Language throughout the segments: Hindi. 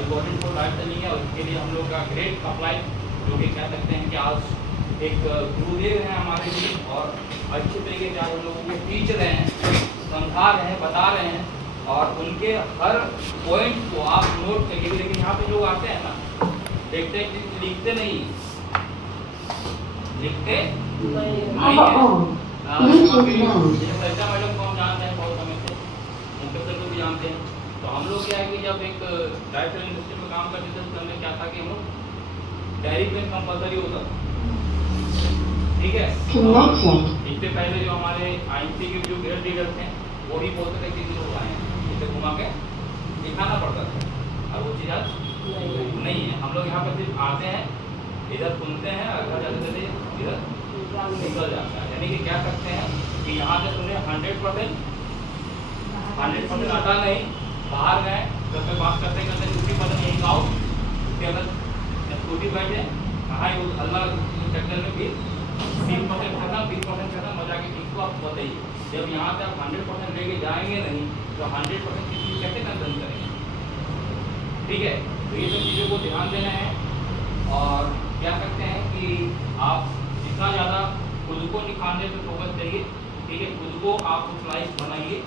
इम्पोर्टेंट को डाइट सेलिंग है, और इसके लिए हम लोग का ग्रेट अप्लाई, जो कि कह सकते हैं कि आज एक गुरुदेव हैं हमारे लिए, और अच्छे तरीके से आप लोगों को टीच रहे हैं, समझा रहे हैं, बता रहे हैं, और उनके हर पॉइंट को आप नोट करिए। लेकिन यहाँ पे लोग आते हैं ना, देखते हैं कि लिखते नहीं है। सरिता मैडम को हम जानते हैं बहुत समय से, उनके सर को भी जानते हैं। तो हम लोग क्या है कि जब एक डाइट सेलिंग इंडस्ट्री में काम करते थे, तो हमें क्या था कि हम लोग डायरी पेन कंपलसरी होता था, ठीक है। इससे पहले जो हमारे आईएमसी के जो ग्रेड लीडर थे, वो भी बोलते थे कि लोग आए हैं, इसे घुमा के दिखाना पड़ता था, और वो चीज़ आज नहीं है। हम लोग यहाँ पर सिर्फ आते हैं, इधर सुनते हैं, और घर जाते थे इधर निकल जाता है। यानी कि क्या सकते हैं कि यहाँ से सुने 100% आता नहीं, बाहर गए, घर पे बात करते करते 50% यहीं आओ, उसके अंदर स्कूटी बैठे, कहाँ अल्लाह चक्कर में फिर 30% खत्म, 20% खत्म, मजा के चीज़ को आप बताइए। जब यहाँ से आप 100% लेके जाएंगे नहीं, तो 100% की चीज़ कैसे कंसर्न करेंगे, ठीक है। तो ये सब चीज़ों को ध्यान देना है, और क्या करते हैं कि आप जितना ज़्यादा खुद को निखारने पर फोकस करिए, ठीक है। खुद को आप उस लाइफ बनाइए,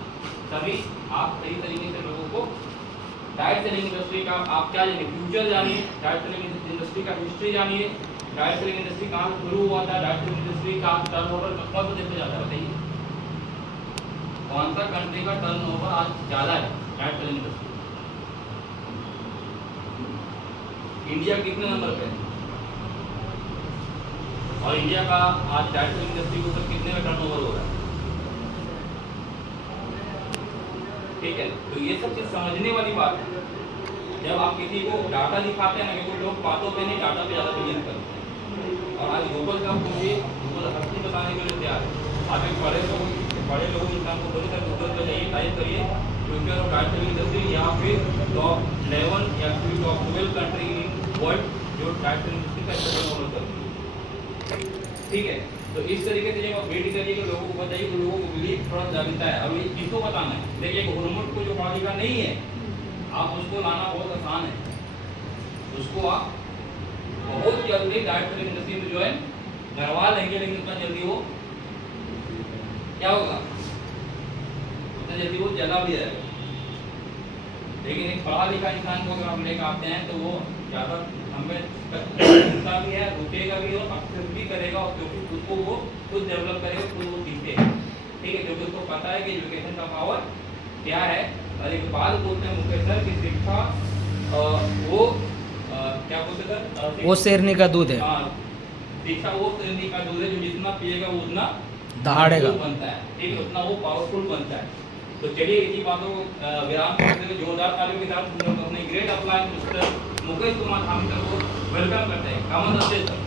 तभी आप सही तरीके से लोगों को डाइट सेलिंग इंडस्ट्री का आप क्या जानिए, फ्यूचर जानिए, डाइट सेलिंग इंडस्ट्री का हिस्ट्री जानिए, डाइट सेलिंग इंडस्ट्री कहाँ से शुरू हुआ था, डाइट सेलिंग इंडस्ट्री का टर्नओवर कौन सा देखते जाता है, बताइए कौन सा कंट्री का टर्नओवर आज ज़्यादा है डाइट सेलिंग इंडस्ट्री, इंडिया कितने नंबर पे है, और इंडिया का आज डाइट सेलिंग इंडस्ट्री के ऊपर कितने का टर्नओवर हो रहा है, ठीक है। तो ये सब चीज़ समझने वाली बात है। जब आप किसी को डाटा दिखाते हैं ना, क्योंकि लोग बातों पे नहीं, डाटा पे ज़्यादा बिलीव करते हैं, और आज गूगल का मुझे गूगल हर चीज़ बताने के लिए तैयार है। आप एक बड़े लोग इंसान को बोले सर गूगल पर जाइए, टाइप करिए future of diet selling industry, या फिर टॉप 11 या फिर टॉप 12 कंट्री इन वर्ल्ड जो डाइट सेलिंग इंडस्ट्री का टर्नओवर करती है, ठीक है। तो इस तरीके से जब आप वेट करिए, तो लोगों को बताइए, तो लोगों को बिलीव थोड़ा जागता है। अब ये किसको बताना है, देखिए एक हार्मोन को जो पढ़ा लिखा नहीं है, आप उसको लाना बहुत आसान है, उसको आप बहुत जल्दी डाइट सेलिंग इंडस्ट्री में ज्वाइन करवा लेंगे, लेकिन उतना जल्दी वो क्या होगा, उतना जल्दी वो जला भी जाएगा। लेकिन एक पढ़ा लिखा इंसान को अगर आप लेकर आते हैं, तो वो ज़्यादा हमें रुकता भी है, रुकेगा भी और सक्सेस भी करेगा, और क्योंकि खुद को वो खुद डेवलप करेगा, खुद वो सीखेगा, ठीक है। क्योंकि उसको पता है कि एजुकेशन का पावर क्या है। और एक बात बोलते हैं मुकेश सर की शिक्षा वो क्या बोलते सर, वो शेरनी का दूध है। शिक्षा वो शेरनी का दूध है, जो जितना पिएगा वो उतना दहाड़ेगा बनता है, ठीक है, उतना वो पावरफुल बनता है। तो चलिए इसी बातों को विराम करते हुए जोरदार तालियों के साथ हम लोग अपने ग्रेट अप्लाई मिस्टर मुकेश कुमार धामीकर को वेलकम करते हैं। कामन नमस्ते सर।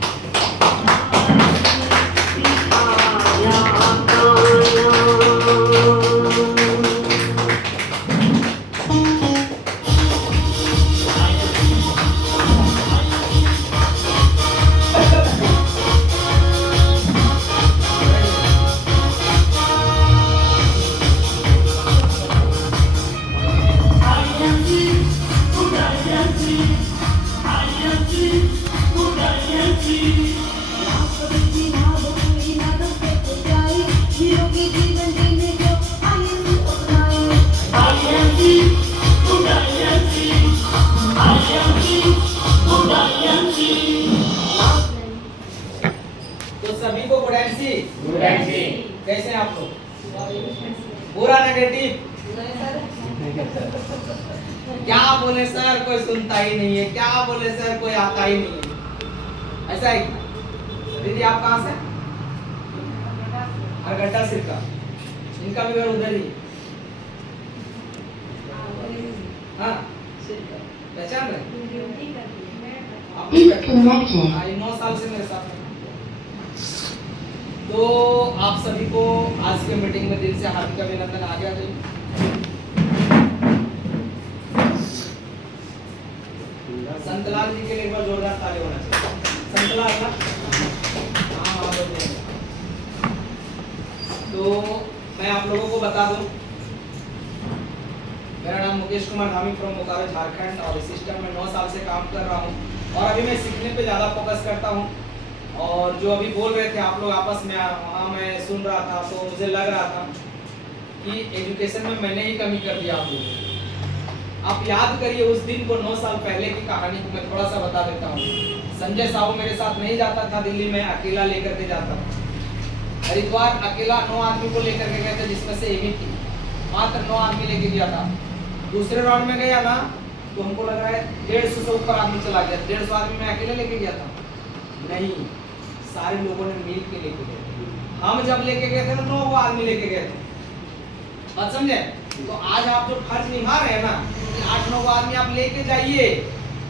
कैसे हैं आप लोग? पूरा नेगेटिव? क्या बोले सर, कोई सुनता ही नहीं है, क्या बोले सर, कोई आता ही नहीं है, ऐसा है। दीदी आप कहाँ से? हरगड्डा सिरका, इनका भी घर उधर ही है। हाँ पहचान रहे? आप 9 साल से मेरे साथ हैं। तो आप सभी को आज के मीटिंग में दिल से हार्दिक अभिनंदन। आ गया जी। संतलाल जी के लिए एक बार जोरदार ताली होना चाहिए। संतलाल ना, हाँ। तो मैं आप लोगों को बता दूं, मेरा नाम मुकेश कुमार धामी फ्रॉम बोकारो झारखंड और इस सिस्टम में 9 साल से काम कर रहा हूँ और अभी मैं सीखने पे ज़्यादा फोकस करता हूँ। और जो अभी बोल रहे थे आप लोग आपस में, वहाँ मैं सुन रहा था तो मुझे लग रहा था कि एजुकेशन में मैंने ही कमी कर दिया आप लोगों को। आप याद करिए उस दिन को, 9 साल पहले की कहानी को मैं थोड़ा सा बता देता हूँ। संजय साहू मेरे साथ नहीं जाता था दिल्ली में, अकेला लेकर के जाता था। हरिद्वार अकेला 9 आदमी को लेकर के गए थे, जिसमें से एवी थी, मात्र 9 आदमी लेके गया था। दूसरे राउंड में गया ना तो हमको लग रहा है 150 से ऊपर आदमी चला गया। 150 आदमी मैं अकेले लेके गया था? नहीं, सारे लोगों ने मिल के लेके गए। हम जब लेके गए थे ना 9 आदमी लेके गए थे, बात समझे? तो आज आप जो फर्ज निभा रहे हैं ना, 8-9 आदमी आप लेके जाइए,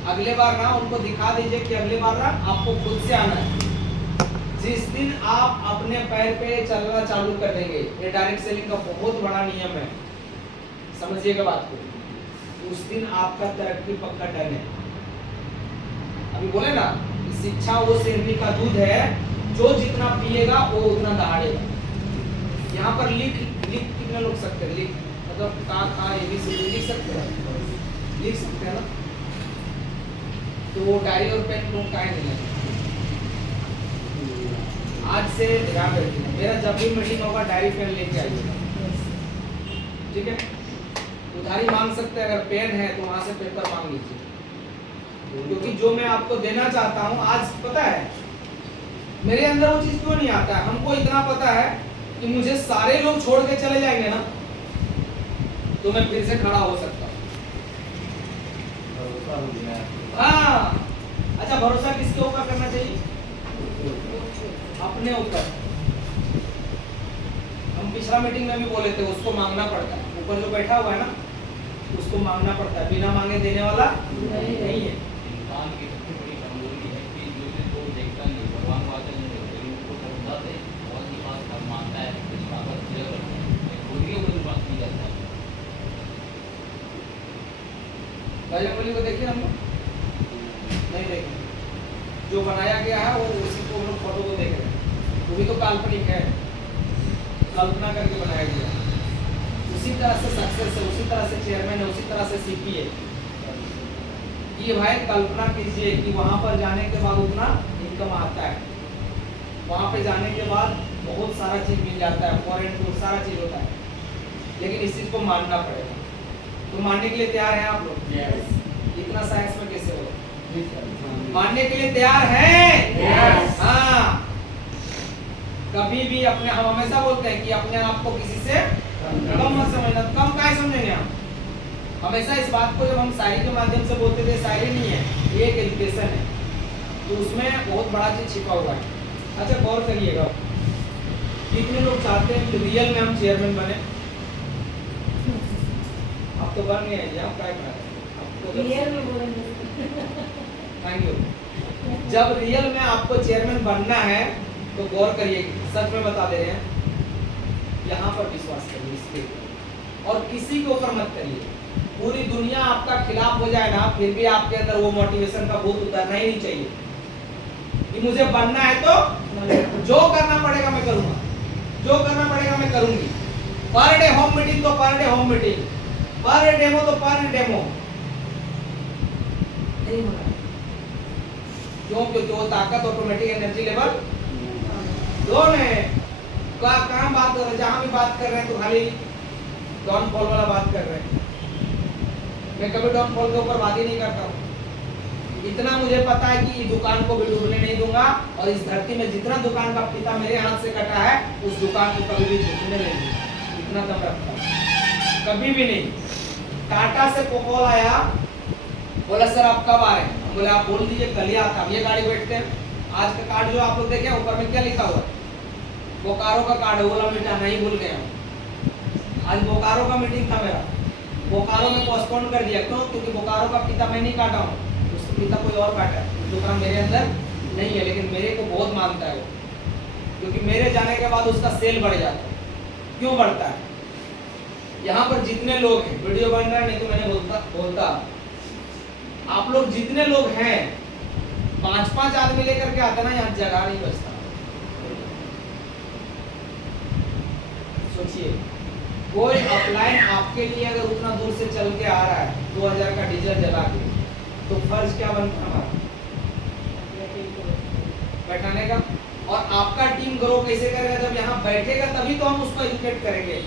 अगले बार ना उनको दिखा दीजिए कि अगले बार ना आपको खुद से आना है। जिस दिन आप अपने पैर पे चलना चालू कर देंगे, ये डायरेक्ट सेलिंग का बहुत बड़ा नियम है, समझिएगा बात को, उस दिन आपका तरक्की पक्का डन है। अभी बोले ना, शिक्षा वो शेरनी का दूध है, जो जितना पिएगा वो उतना दहाड़ेगा। यहाँ पर लिख कितने लोग सकते हैं? लिख मतलब का ABCD लिख सकते हैं, लिख सकते हैं ना? तो डायरी और पेन को काहे नहीं लेना? आज से ध्यान रखिए, मेरा जब भी मीटिंग होगा डायरी पेन लेके आइएगा, ठीक है? उधारी मांग सकते हैं, अगर पेन है तो वहां से पेपर मांग लीजिए, क्योंकि जो मैं आपको देना चाहता हूं आज, पता है मेरे अंदर वो चीज क्यों नहीं आता है? हमको इतना पता है कि मुझे सारे लोग छोड़ के चले जाएंगे ना तो मैं फिर से खड़ा हो सकता हूँ। हाँ, अच्छा, भरोसा किसके ऊपर करना चाहिए? अपने ऊपर। हम पिछला मीटिंग में भी बोले थे, उसको मांगना पड़ता है, ऊपर जो बैठा हुआ है ना उसको मांगना पड़ता है, बिना मांगे देने वाला नहीं है। इंसान की सबसे बड़ी कमजोरी है कि जो जिसको देखता नहीं, भगवान को आते नहीं देखते, उसको समझा दे, भगवान की बात सब मानता है, इस बात पर क्लियर करता है, खुद के ऊपर बात की जाता है। बजरंगबली को देखिए हम लोग नहीं देखे, जो बनाया गया है वो उसी को हम लोग फोटो को देख रहे हैं, वो भी तो काल्पनिक है, कल्पना करके बनाया गया है। उसी तरह से सक्सेस है, उसी तरह से चेयरमैन है, उसी तरह से CP है। ये भाई कल्पना कीजिए कि वहां पर जाने के बाद उतना इनकम आता है, वहां पे जाने के बाद बहुत सारा चीज मिल जाता है, फॉरेन टूर सारा चीज होता है, लेकिन इस चीज को मानना पड़ेगा। तो मानने के लिए तैयार हैं आप लोग? yes. इतना साइंस में कैसे हो? मानने के लिए तैयार हैं? yes. हाँ, कभी भी अपने, हम हमेशा बोलते हैं कि अपने आप को किसी से कम मत समझना। कम काहे समझेंगे हम? हमेशा इस बात को जब हम शायरी के माध्यम से बोलते थे, शायरी नहीं है, ये एक एजुकेशन है, तो उसमें बहुत बड़ा चीज छिपा हुआ है। अच्छा, गौर करिएगा, कितने लोग चाहते हैं कि रियल में हम चेयरमैन बने? आप तो बन गए हैं, आप क्या कर रहे हैं? आपको रियल में बोलेंगे, थैंक यू। जब रियल में आपको चेयरमैन बनना है तो गौर करिए, सच में बता दे रहे हैं, यहाँ पर विश्वास करिए इसके ऊपर, और किसी के ऊपर मत करिए। पूरी दुनिया आपका खिलाफ हो जाए ना, फिर भी आपके अंदर वो मोटिवेशन का भूत उतरना ही नहीं चाहिए कि मुझे बनना है तो जो करना पड़ेगा मैं करूंगा, जो करना पड़ेगा मैं करूंगी। पर डे होम मीटिंग तो पर डे होम मीटिंग, पर डेमो तो पर डेमो नहीं होना। क्यों? क्योंकि वो ताकत ऑटोमेटिक एनर्जी लेवल दोनों है। कहाँ बात कर रहे हैं, जहाँ भी बात कर रहे हैं तो खाली डाउनफॉल वाला बात कर रहे हैं। मैं कभी डाउनफॉल के ऊपर बात ही नहीं करता हूँ। इतना मुझे पता है कि दुकान को भी डूबने नहीं दूंगा, और इस धरती में जितना दुकान का फीता मेरे हाथ से कटा है उस दुकान को कभी भी झुकने नहीं दूंगा, इतना दम रखता हूँ, कभी भी नहीं। टाटा से कॉल आया, बोला सर आप कब आ रहे हैं? बोले आप बोल दीजिए कल ही आता। ये गाड़ी बैठते हैं, आज का कार्ड जो आप लोग देखे ऊपर में क्या लिखा हुआ है? बोकारो का कार्ड है, बोला मिटा नहीं, भूल गया। आज बोकारो का मीटिंग था मेरा, बोकारो में पोस्टपोन कर दिया। क्यों? क्योंकि बोकारो का पिता मैं नहीं काटा हूँ, उसका पिता कोई और काटा है, जो काम मेरे अंदर नहीं है, लेकिन मेरे को बहुत मानता है वो, क्योंकि मेरे जाने के बाद उसका सेल बढ़ जाता है। क्यों बढ़ता है? यहाँ पर जितने लोग हैं, वीडियो बन रहा है नहीं तो मैंने बोलता आप लोग जितने लोग हैं 5-5 आदमी लेकर के आते ना, यहाँ जगह नहीं बचता। सोचिए कोई अपलाइन आपके लिए अगर उतना दूर से चल के आ रहा है 2000 का डीजल जला के, तो फर्ज क्या बनता है हमारा? बैठाने का। और आपका टीम ग्रो कैसे करेगा? जब यहाँ बैठेगा तभी तो हम उसको एजुकेट करेंगे।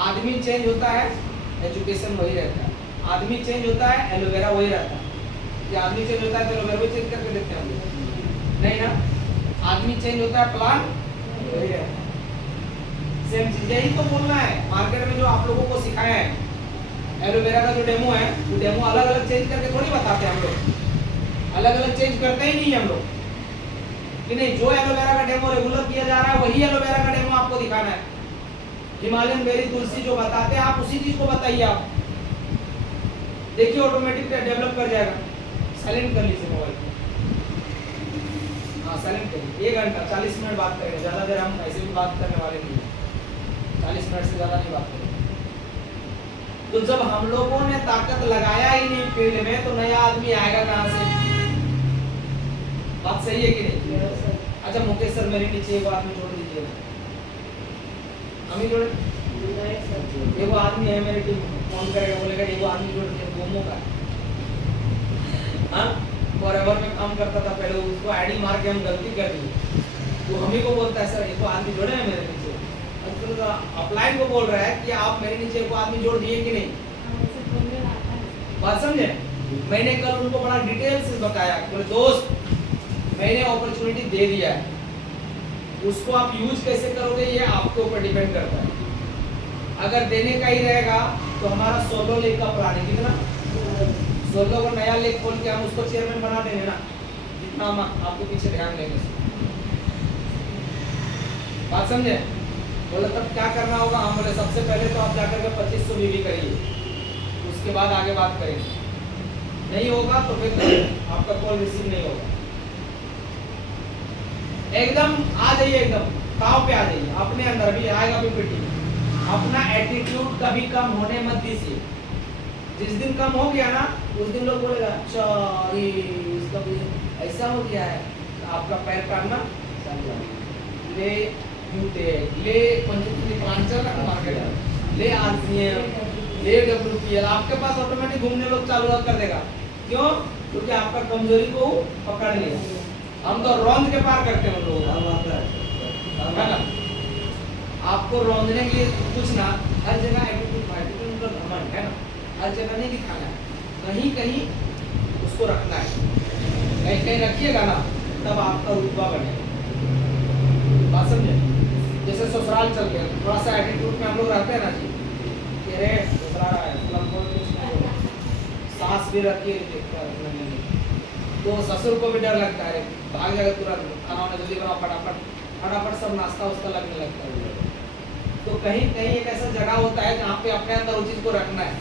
आदमी चेंज होता है, एजुकेशन वही रहता है। आदमी चेंज होता है, एलोवेरा वही रहता है। कि आदमी चेंज होता है तो एलोवेरा भी चेंज करके देते हैं हम लोग? नहीं ना। आदमी चेंज होता है, प्लान वही रहता है। सेम चीज यही तो बोलना है। मार्केट में जो आप लोगों को सिखाया है एलोवेरा का जो डेमो है, वो डेमो अलग अलग चेंज करके थोड़ी बताते हैं हम लोग। अलग अलग चेंज करते ही नहीं हम लोग कि नहीं। जो एलोवेरा का डेमो रेगुलर किया जा रहा है वही एलोवेरा का डेमो आपको दिखाना है। हिमालयन बेरी तुलसी जो बताते हैं आप उसी चीज को बताइए। आप देखिए ऑटोमेटिक डेवलप कर जाएगा। साइलेंट कर लीजिए मोबाइल। हाँ साइलेंट करिए। 1 घंटा 40 मिनट बात करेंगे। ज़्यादा देर हम ऐसे भी बात करने वाले नहीं हैं। 40 मिनट से ज़्यादा नहीं बात करेंगे। तो जब हम लोगों ने ताकत लगाया ही नहीं फील्ड में, तो नया आदमी आएगा कहाँ से? बात सही है कि नहीं? अच्छा मुकेश सर मेरे नीचे एक आदमी जोड़ दीजिए। हम ही जोड़े? एगो आदमी है मेरी टीम, फोन करेगा बोलेगा एगो आदमी जोड़ दिया, गोमो का। हाँ फॉरएवर में काम करता था पहले, उसको आईडी मार के हम गलती कर दी, तो हम ही को बोलता है सर एगो आदमी जोड़े हैं मेरे नीचे। तो अपलाइन को बोल रहा है कि आप मेरे नीचे एगो आदमी जोड़ दिए कि नहीं? बात समझे? मैंने कल उनको बड़ा डिटेल से बताया, बोले दोस्त मैंने अपॉर्चुनिटी दे दिया है, उसको आप यूज कैसे करोगे ये आपके ऊपर डिपेंड करता है। अगर देने का ही रहेगा तो हमारा 16 लेख का प्लान है। कितना? 16 को नया लेख खोल के हम उसको चेयरमैन बना देंगे ना, जितना हम आपके पीछे ध्यान देंगे। बात समझे? बोले तब क्या करना होगा? हम बोले सबसे पहले तो आप जाकर के 2500 बीवी करिए, उसके बाद आगे बात करेंगे। नहीं होगा तो फिर आपका कॉल रिसीव नहीं होगा। एकदम आ जाइए, एकदम ताव पे आ जाइए। अपने अंदर भी आएगा भी पिटी। अपना एटीट्यूड कभी कम होने मत दीजिए। जिस दिन कम हो गया ना उस दिन लोग बोलेगा अच्छा इसका ऐसा हो गया है, आपका पैर काटना ले यूटेक, ले पंचायत का मार्केट, ले आरसीएम, ले डब्ल्यूपीएल, आपके पास ऑटोमेटिक घूमने लोग चालू कर देगा। क्यों? क्योंकि आपका कमजोरी को पकड़ लिया। हम तो रौंद के पार करते हैं लोग, है ना? आपको रौंदने के लिए कुछ ना, हर जगह एटीट्यूड का घमंड है ना, हर जगह नहीं दिखाना है, कहीं कहीं उसको रखना है। कहीं कहीं रखिएगा ना तब आपका रुतबा बनेगा। बात समझे? जैसे ससुराल चल गया, थोड़ा सा एटीट्यूड में हम लोग रहते हैं ना जी, कि अरे ससुराल आया सास भी रहती है, तो ससुर को भी डर लगता है, भाग जाएगा तुरंत, खाना वाना जल्दी बनाओ, फटाफट फटाफट सब नाश्ता उसका लगने लगता है। तो कहीं कहीं एक ऐसा जगह होता है जहाँ पे अपने अंदर उस चीज को रखना है।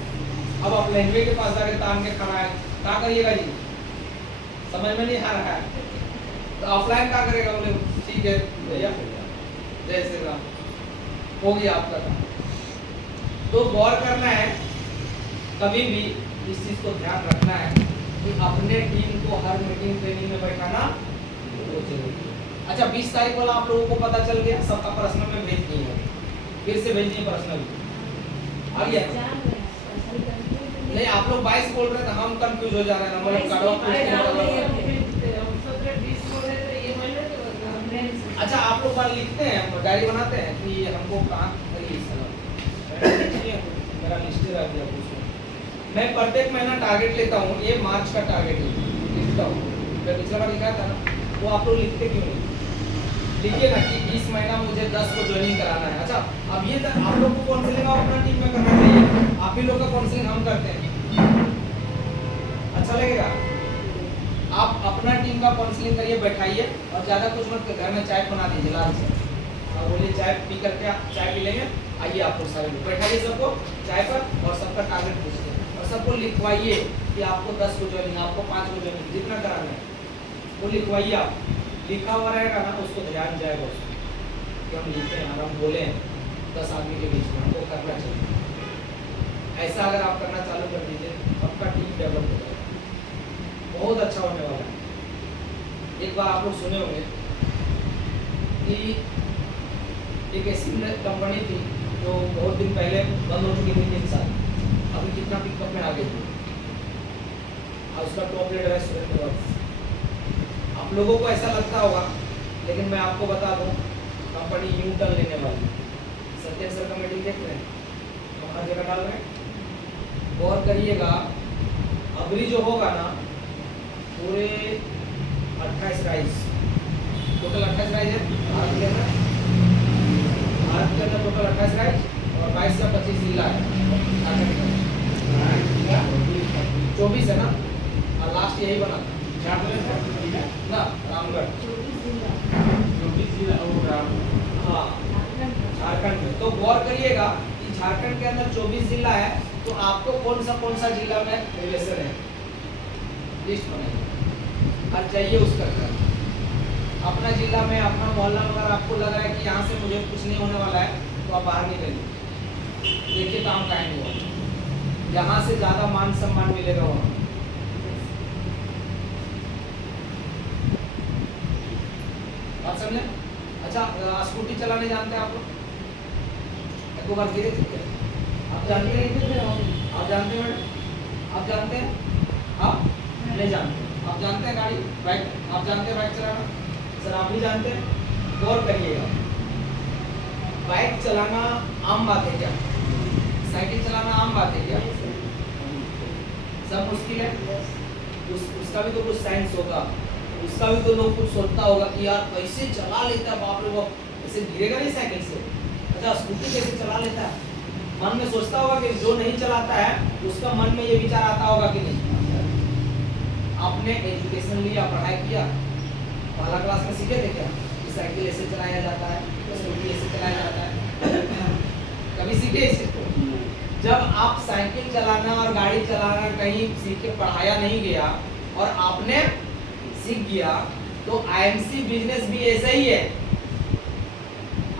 अब आप लहंगे के पास जाके तान के खड़ा है, क्या करिएगा जी? समझ में नहीं आ रहा है तो ऑफलाइन क्या करेगा? बोले ठीक है भैया जय श्री राम, हो गया आपका काम। तो गौर करना है, कभी भी इस चीज को ध्यान रखना है कि अपने टीम को हर मीटिंग ट्रेनिंग में बैठाना बहुत जरूरी है। अच्छा 20 तारीख वाला आप लोगों को पता चल गया, सबका पर्सनल में भेज दिए, फिर से भेज दिए पर्सनल आ गया। नहीं आप लोग 22 बोल रहे थे, हम कंफ्यूज हो जा रहे हैं। अच्छा आप लोग बार लिखते हैं, डायरी बनाते हैं कि हमको कहाँ मेरा लिस्ट रख दिया कुछ। मैं प्रत्येक महीना टारगेट लेता हूँ, ये मार्च का टारगेट लिखता हूँ। मैं पिछला बार लिखा था ना, वो आप लोग लिखते क्यों नहीं? लिखिए ना कि इस महीना मुझे 10 को ज्वाइनिंग कराना है। अच्छा अब ये तक आप लोग को काउंसलिंग अपना टीम में करना चाहिए, आप ही लोग का काउंसलिंग हम करते हैं, अच्छा लगेगा? आप अपना टीम का काउंसलिंग करिए, बैठाइए और ज़्यादा कुछ मत, घर में चाय बना दीजिए लाल से, और बोलिए चाय पी करके चाय पी लेंगे, आइए आप लोग सारे बैठाइए सबको चाय पर और सबका टारगेट पूछिए और सबको लिखवाइए कि आपको 10 को ज्वाइनिंग, आपको 5 को ज्वाइनिंग, जितना कराना है वो लिखवाइए। आप लिखा हुआ रहेगा ना उसको ध्यान जाएगा उसको कि हम लिखते हैं और हम बोले हैं 10 आदमी के बीच में, हमको करना चाहिए। ऐसा अगर आप करना चालू कर दीजिए, आपका टीम डेवलप हो जाएगा, बहुत अच्छा होने वाला है। एक बार आप लोग सुने होंगे कि एक ऐसी कंपनी थी जो बहुत दिन पहले बंद हो चुकी थी 3 साल, अभी कितना पिकअप में आ गई थी और उसका टॉप लीडर है सुरेंद्र वर्क्स। आप लोगों को ऐसा लगता होगा, लेकिन मैं आपको बता दूं कंपनी यू टर्न लेने वाली है। सत्यम सर का मीटिंग देख रहे हैं, हम हर जगह डाल रहे हैं, गौर करिएगा। अभी जो होगा ना पूरे 28 राइज, टोटल 28 राइज है भारत के अंदर, टोटल 28 राइज और 22 या 25 जिला है, 24 है ना, और लास्ट यही बना था ना रामगढ़, हाँ झारखंड में। तो गौर करिएगा कि झारखंड के अंदर 24 जिला है, तो आपको कौन सा जिला में रिलेशन है, लिस्ट बनाइए और चाहिए उसका कर। अपना जिला में, अपना मोहल्ला में अगर आपको लग रहा है कि यहाँ से मुझे कुछ नहीं होने वाला है, तो आप बाहर निकलिए, देखिए काम काहे नहीं होगा, यहाँ से ज़्यादा मान सम्मान मिलेगा वहाँ। बात समझे? अच्छा, स्कूटी चलाने जानते हैं आप लोग? एक बार गिरे थे क्या? आप जानते हैं? आप जानते हैं मैडम? आप जानते हैं? आप नहीं जानते? आप जानते हैं गाड़ी बाइक? आप जानते हैं बाइक चलाना? सर आप भी जानते हैं? गौर करिएगा, बाइक चलाना आम बात है क्या? साइकिल चलाना आम बात है क्या? सब मुश्किल है। उसका भी तो कुछ साइंस होगा, उसका भी तो लोग कुछ सोचता होगा कि यार कैसे चला लेता है, बाप रे बाप, ऐसे गिरेगा नहीं साइकिल से। अच्छा, स्कूटी कैसे चला लेता है, मन में सोचता होगा कि जो नहीं चलाता है उसका मन में ये विचार आता होगा कि नहीं। आपने एजुकेशन लिया, पढ़ाई किया, पहला क्लास में सीखे थे क्या कि साइकिल ऐसे चलाया जाता है, स्कूटी ऐसे चलाया जाता है? कभी सीखे इसे? जब आप साइकिल चलाना और गाड़ी चलाना कहीं सीख के पढ़ाया नहीं गया और आपने सीख गया, तो आईएमसी बिजनेस भी ऐसा ही है।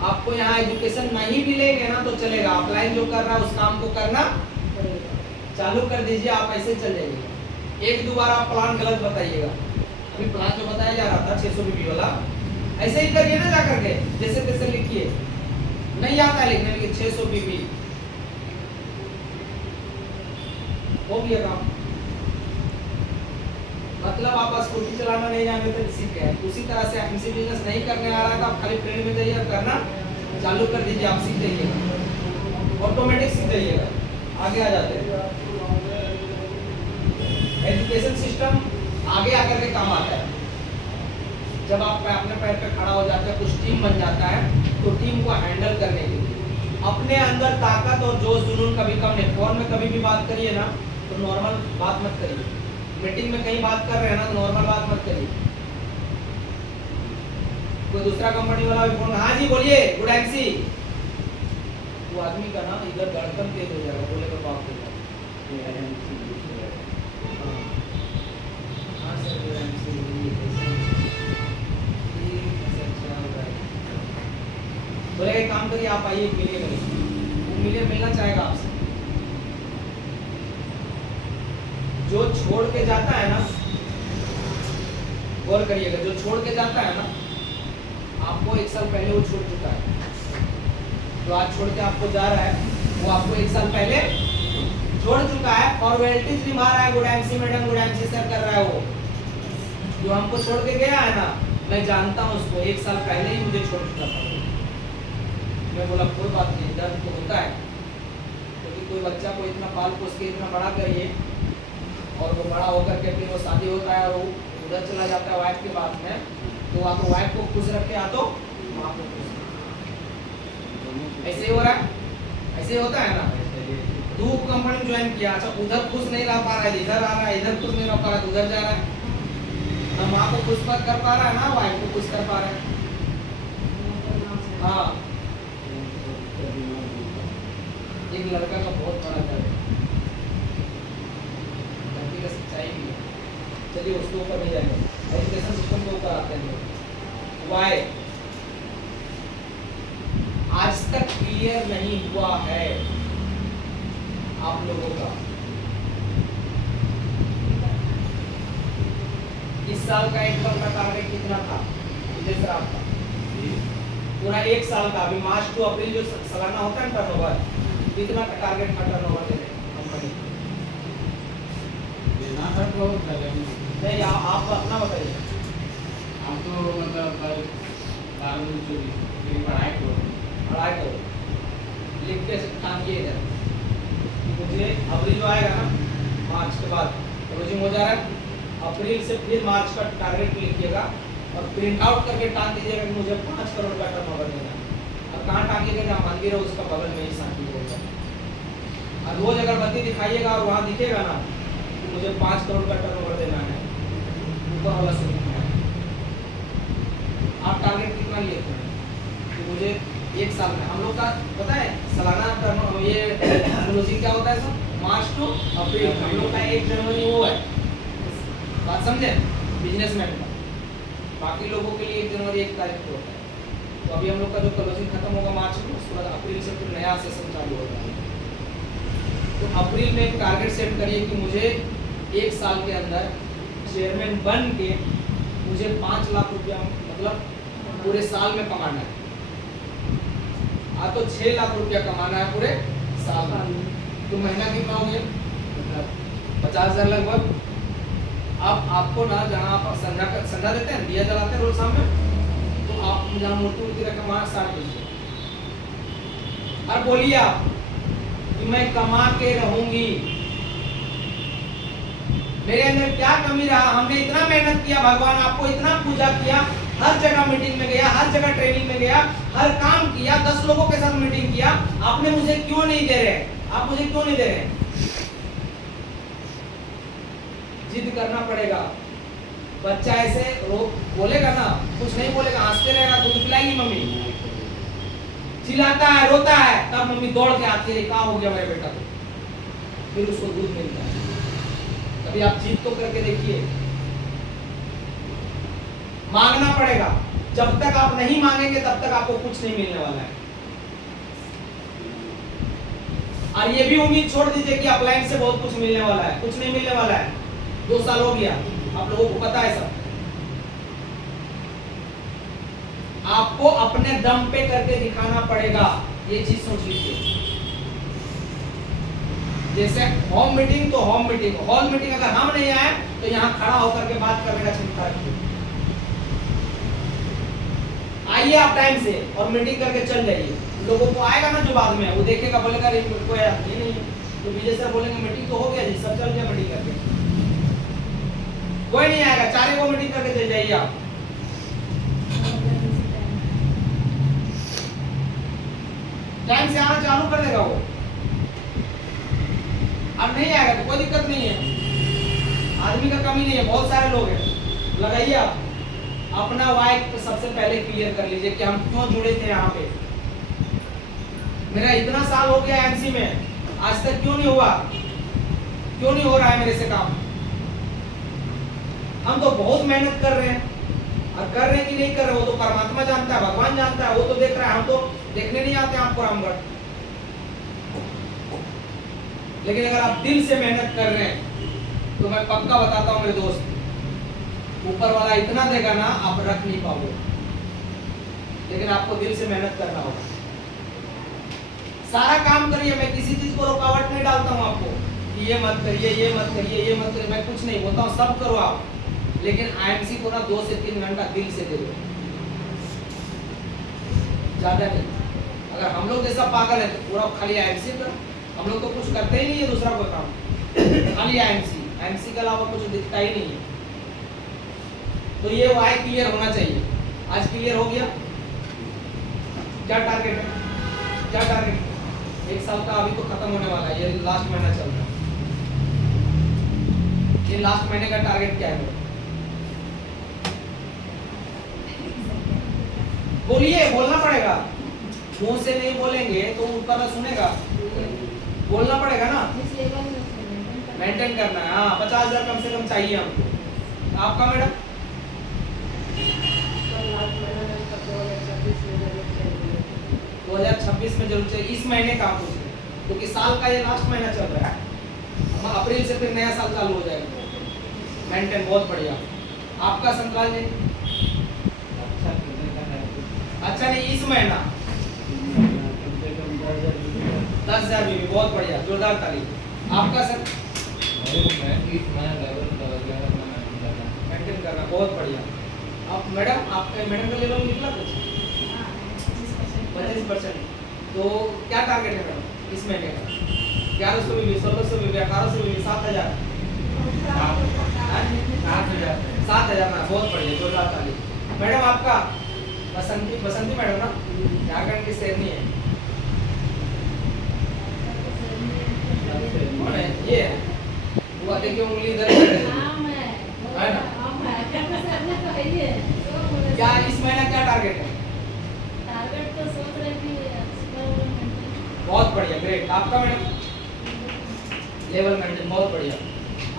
आपको यहाँ एजुकेशन नहीं भी लेंगे ना तो चलेगा, ऑफलाइन जो कर रहा है उस काम को करना चालू कर दीजिए, आप ऐसे चल जाइएगा। एक दो बार आप प्लान गलत बताइएगा, अभी प्लान जो बताया जा रहा था 600 बीबी वाला, ऐसे ही करिए ना, जाकर के जैसे तैसे लिखिए, नहीं आता है लिखने में 600 बीबी हो गया काम। मतलब आप स्कूटी चलाना नहीं जानते थे, सीख गए। उसी तरह से एमसी बिजनेस नहीं करने आ रहा था, आप खाली ट्रेनिंग में जाइए, करना चालू कर दीजिए, आप सीख जाइएगा, ऑटोमेटिक सीख जाइएगा, आगे आ जाते हैं। एजुकेशन सिस्टम आगे आकर के काम आता है। जब आप अपने पैर पे खड़ा हो जाते हैं, कुछ टीम बन जाता है, तो टीम को हैंडल करने के लिए अपने अंदर ताकत और जोश जुनून कभी कम नहीं। फोन में कभी भी बात करिए ना तो नॉर्मल बात मत करिए, मीटिंग में कहीं बात कर रहे हैं ना तो नॉर्मल बात मत करिए। कोई दूसरा कंपनी वाला भी फोन, हाँ जी बोलिए, गुड एमसी, वो आदमी का ना इधर धड़कन तेज हो जाएगा, बोलेगा बाप रे। हाँ सर गुड एमसी, बोलेगा एक काम करिए, आप आइए मिलिए, वो मिलना चाहेगा आपसे। जो छोड़ के जाता है ना, गौर करिएगा, जो छोड़ के जाता है ना, आपको 1 साल पहले वो छोड़ चुका है। जो आज छोड़ के आपको जा रहा है वो आपको 1 साल पहले छोड़ चुका है और वेल्टीज निभा रहा है, good MC madam, good MC sir कर रहा है। वो जो हमको छोड़ के गया है ना, मैं जानता हूँ उसको, 1 साल पहले ही मुझे छोड़ चुका था। मैं बोला कोई बात नहीं, दर्द तो होता है, क्योंकि कोई बच्चा को इतना पाल पोस के इतना बड़ा करिए और वो बड़ा होकर के फिर वो शादी होता है और वो उधर चला जाता है वाइफ के बाद में, तो आप वाइफ को खुश रखे, या तो माँ को खुश। ऐसे ही हो रहा है, ऐसे ही होता है ना। तू कंपनी ज्वाइन किया, अच्छा उधर खुश नहीं रह पा रहा है, इधर आ रहा है, इधर खुश नहीं रह पा रहा है, उधर जा रहा है, ना माँ को खुश कर पा रहा है, ना वाइफ को खुश कर पा रहा है। हाँ, एक लड़का का बहुत बड़ा दर्द है, धरती का सच्चाई भी है। चलिए उसके ऊपर नहीं जाएंगे, एजुकेशन सिस्टम के ऊपर आते हैं। वाई आज तक क्लियर नहीं हुआ है आप लोगों का। इस साल का एक का टारगेट कितना था विजय सर आपका? पूरा 1 साल का, अभी मार्च टू अप्रैल जो सालाना होता है टर्नओवर, कितना का टारगेट का टर्नओवर दे रहे हैं कंपनी? देना सर बहुत है, नहीं आप अपना बताइए। हम तो मतलब 12 पढ़ाई को 2.5 करोड़ लिख के टांगिए इधर कि मुझे अप्रैल जो आएगा ना, मार्च के बाद क्लोजिंग हो जा रहा है, अप्रैल से फिर मार्च का टारगेट लिखिएगा और प्रिंट आउट करके टांग दीजिएगा कि मुझे 5 करोड़ का टर्नओवर देना है। अब कहाँ टांगिएगा? जहाँ मंदिर है उसका बगल में ही शांति होगा। और रोज अगरबत्ती दिखाइएगा और वहाँ दिखेगा ना कि मुझे 5 करोड़ का टर्नओवर देना है, ऊपर वाला सुनिए। आप टारगेट कितना लिए थे कि मुझे 1 साल में, हम लोग का पता है सालाना टर्न ये क्लोजिंग क्या होता है सर? मार्च टू अप्रैल। हम लोग का 1 जनवरी वो है, बात समझे, बिजनेसमैन का। बाकी लोगों के लिए 1 जनवरी 1 तारीख को होता है। तो अभी हम लोग का जो क्लोजिंग खत्म होगा मार्च में, उसके बाद अप्रैल से फिर नया सेशन चालू होगा। तो अप्रैल में एक टारगेट सेट करिए कि मुझे 1 साल के अंदर चेयरमैन बन के मुझे 5 लाख रुपया मतलब पूरे साल में कमाना है। तो 6 लाख रुपया कमाना है पूरे साल में। तो महीना कितना हो गया? 50,000 लगभग। अब आपको ना जहाँ आप संध्या देते हैं, दिया जलाते हैं रोज शाम में, तो आप जहाँ मूर्ति रख वहाँ साट दीजिए और बोलिए आप कि मैं कमा के रहूंगी। मेरे अंदर क्या कमी रहा? हमने इतना मेहनत किया, भगवान आपको इतना पूजा किया, हर जगह मीटिंग में गया, हर जगह ट्रेनिंग में गया, हर काम किया, 10 लोगों के साथ मीटिंग किया, आपने मुझे क्यों नहीं दे रहे? आप मुझे क्यों नहीं दे रहे? जिद करना पड़ेगा। बच्चा ऐसे बोलेगा ना, कुछ नहीं बोलेगा, हंसते रहेगा, दूध पिलाएगी मम्मी, चिल्लाता है, रोता है, तब मम्मी दौड़ के आती है, क्या हो गया मेरे बेटा को, फिर उसको दूध मिलता है। कभी आप जिद तो करके देखिए। मांगना पड़ेगा। जब तक आप नहीं मांगेंगे तब तक आपको कुछ नहीं मिलने वाला है। और ये भी उम्मीद छोड़ दीजिए कि अपलाइन से बहुत कुछ मिलने वाला है, कुछ नहीं मिलने वाला है। 2 साल हो गया, आप लोगों को पता है सब। आपको अपने दम पे करके दिखाना पड़ेगा, ये चीज सोच लीजिए। जैसे होम मीटिंग तो होम मीटिंग, हॉल मीटिंग अगर हम नहीं आए तो यहाँ खड़ा होकर के बात करने का चिंता रखिए। आइए आप टाइम से और मीटिंग करके चल जाइए। लोगों को आएगा ना जो बाद में, वो देखेगा, बोलेगा ये नहीं, तो विजय सर बोलेंगे मीटिंग तो हो गया जी, सब चल गया मीटिंग करके। कोई नहीं आएगा, 4 को मीटिंग करके चल जाइए आप। टाइम से आना चालू कर देगा वो। अब नहीं आएगा तो कोई दिक्कत नहीं है, आदमी का कमी नहीं है, बहुत सारे लोग हैं। लगाइए आप अपना वाई सबसे पहले क्लियर कर लीजिए कि हम क्यों जुड़े थे यहाँ पे। मेरा इतना साल हो गया एमसी में, आज तक क्यों नहीं हुआ, क्यों नहीं हो रहा है मेरे से काम? हम तो बहुत मेहनत कर रहे हैं, और कर रहे हैं कि नहीं कर रहे वो तो परमात्मा जानता है, भगवान जानता है, वो तो देख रहा है। हम तो देखने नहीं आते आपको रामगढ़। लेकिन अगर आप दिल से मेहनत कर रहे हैं तो मैं पक्का बताता हूँ मेरे दोस्त, ऊपर वाला इतना देगा ना आप रख नहीं पाओगे। लेकिन आपको दिल से मेहनत करना होगा। सारा काम करिए, मैं किसी चीज को रुकावट नहीं डालता हूँ आपको कि ये मत करिए, ये मत करिए, ये मत करिए, मैं कुछ नहीं बोलता हूँ, सब करो आप। लेकिन आईएमसी को ना 2 से 3 घंटा दिल से दे दो, ज्यादा नहीं। अगर हम लोग जैसा पागल है तो पूरा खाली आईएमसी पर, हम लोग तो कुछ करते ही नहीं है दूसरा कोई काम, खाली आईएमसी के अलावा कुछ दिखता ही नहीं है। तो ये वाई क्लियर होना चाहिए। आज क्लियर हो गया? क्या टारगेट है? क्या टारगेट है? 1 साल का अभी तो खत्म होने वाला है, ये लास्ट महीना चल रहा है। ये लास्ट महीने का टारगेट क्या है? बोलिए, बोलना पड़ेगा। मुंह से नहीं बोलेंगे तो ऊपर ना सुनेगा, बोलना पड़ेगा ना। मेंटेन करना है। हाँ, 50,000 कम से कम चाहिए हमको। आपका मैडम 2026 में जरूर चाहिए। इस महीने काम हो जाए क्योंकि साल का ये लास्ट महीना चल रहा है। अप्रैल से फिर नया साल चालू हो जाएगा। मेंटेन बहुत बढ़िया। आपका संतराल जी अच्छा नहीं, इस महीना कम से कम 10,000 बीबी, बहुत बढ़िया, जोरदार ताली। आपका सर मेंटेन करना, बहुत बढ़िया। आप मैडम, आपका मैडम का लेवल निकला कुछ 25%। तो क्या टारगेट है मैडम इस महीने का? 1100 बीबी, 1600 बीबी, 1800 बीबी, 7,000 7,000 ना, बहुत बढ़िया, जोरदार ताली। मैडम आपका बसंती मैडम ना, झारखंड की शेरनी है। कौन है ये? वो देखिए उंगली इधर है ना। क्या इस महीना क्या टारगेट है? बहुत बढ़िया, ग्रेट। आपका मैडम लेवल मेंटेन, बहुत बढ़िया।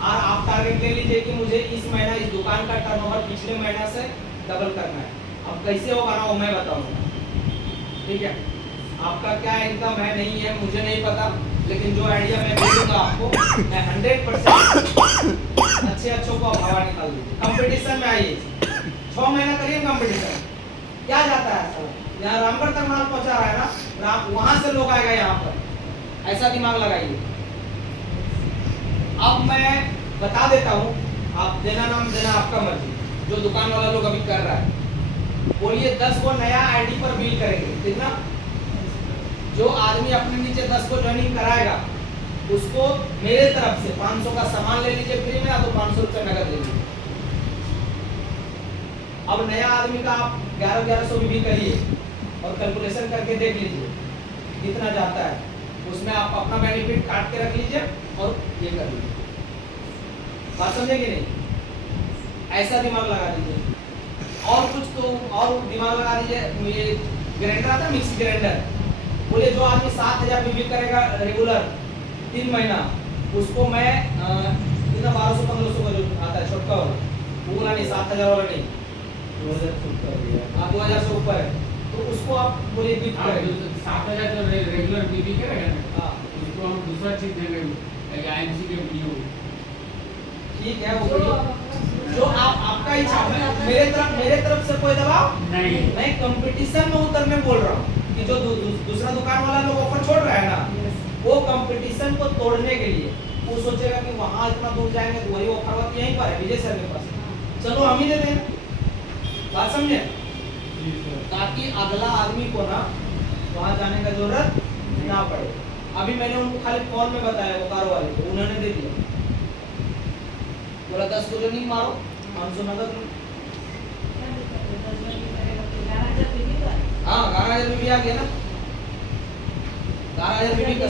और आप टारगेट ले लीजिए कि मुझे इस महीना इस दुकान का टर्नओवर पिछले महीना से डबल करना है। अब कैसे होगा ना वो मैं बताऊंगा, ठीक है? आपका क्या इनकम है नहीं है मुझे नहीं पता, लेकिन जो आइडिया मैं दूंगा आपको, मैं 100% अच्छों को हवा निकाल दीजिए। कंपटीशन में आइए, 6 महीना करिए कंपटीशन, क्या जाता है साला? यहाँ रामगढ़ तक माल पहुंचा रहा है ना, वहां से लोग आएगा यहाँ पर, ऐसा दिमाग लगाइए। अब मैं बता देता हूँ, आप देना नाम देना आपका मर्जी, जो दुकान वाला लोग अभी कर रहा है, बोलिए 10 को नया आईडी पर बिल करेंगे, ठीक ना? जो आदमी अपने नीचे 10 को ज्वाइनिंग कराएगा उसको मेरे तरफ से 500 का सामान ले लीजिए फ्री में, या तो 500 रुपये नगद ले लीजिए। अब नया आदमी का आप 1100 भी करिए और कैलकुलेशन करके देख लीजिए कितना जाता है, उसमें आप अपना बेनिफिट काट के रख लीजिए और ये कर लीजिए। बात समझे कि नहीं? ऐसा दिमाग लगा दीजिए। और कुछ तो और दिमाग लगा दीजिए, ये ग्राइंडर आता है मिक्सी ग्राइंडर, बोले जो आदमी 7,000 बीबी करेगा रेगुलर 3 महीना, उसको मैं कितना 1200-1500 का जो आता है छोटका वाला, वो वाला नहीं, 7,000 वाला नहीं, 2000 से ऊपर है। 2000 से ऊपर है, तो उसको आप बोलिए बीट करेंगे। 7,000 जो रेगुलर बीबी करेगा ना, हाँ उसको हम दूसरा चीज देंगे, आईएमसी के वीडियो। ठीक है, वो जो आप आपका इच्छा है। मेरे तरफ से कोई दबाव नहीं। मैं कंपटीशन में उतरने बोल रहा हूँ कि जो दूसरा दुकान वाला लोग ऑफर छोड़ रहा है ना, वो कंपटीशन को तोड़ने के लिए वो सोचेगा कि वहां इतना दूर जाएंगे तो वही ऑफर बात यहीं पर है विजय सर के पास, चलो हम ही दे दें। बात समझे? ताकि अगला आदमी को ना वहां जाने का जरूरत ना पड़े। अभी मैंने उनको खाली फोन में बताया वो कार वाले को, उन्होंने दे दिया, बोला 10 को जो नहीं मारो 500 नगद। हाँ 11,000 बीबी आ गया ना, 11,000 बीबी का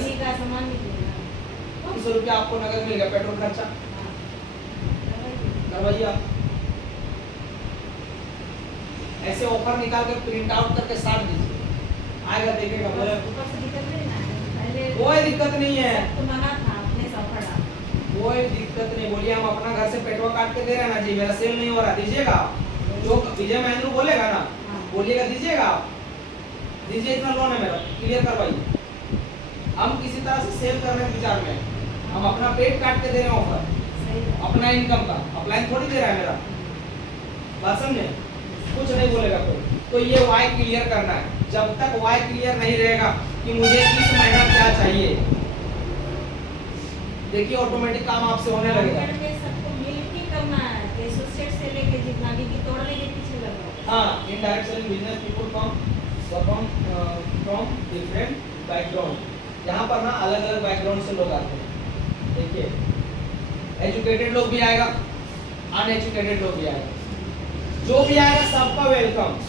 500 रुपया आपको नगद मिल गया, पेट्रोल खर्चा करवाइए आप। ऐसे ऑफर निकाल के प्रिंट आउट करके साट दीजिए, आएगा देखेगा, बोले कोई दिक्कत नहीं है, कोई दिक्कत नहीं। बोलिए हम अपना घर से पेट्रोल काट के दे रहे हैं ना जी, मेरा सेल नहीं हो रहा, दीजिएगा। जो विजय महेंद्र बोलेगा ना, बोलिएगा दीजिएगा आप, दीजिए इतना लोन है मेरा, क्लियर करवाइए। हम किसी तरह से सेल करने के विचार में, हम अपना पेट काट के दे रहे हैं ऑफर, अपना इनकम का अपलाइन थोड़ी दे रहा है मेरा। बात समझे? कुछ नहीं बोलेगा कोई। तो ये वाई क्लियर करना है, जब तक वाई क्लियर नहीं रहेगा कि मुझे इस महीना क्या चाहिए, देखिए ऑटोमेटिक काम आपसे होने लगेगा। हाँ, indirect selling business people from different background, यहाँ पर ना अलग अलग बैकग्राउंड से लोग आते हैं। देखिए एजुकेटेड लोग भी आएगा, अनएजुकेटेड लोग भी आएगा, जो भी आएगा सबका welcome.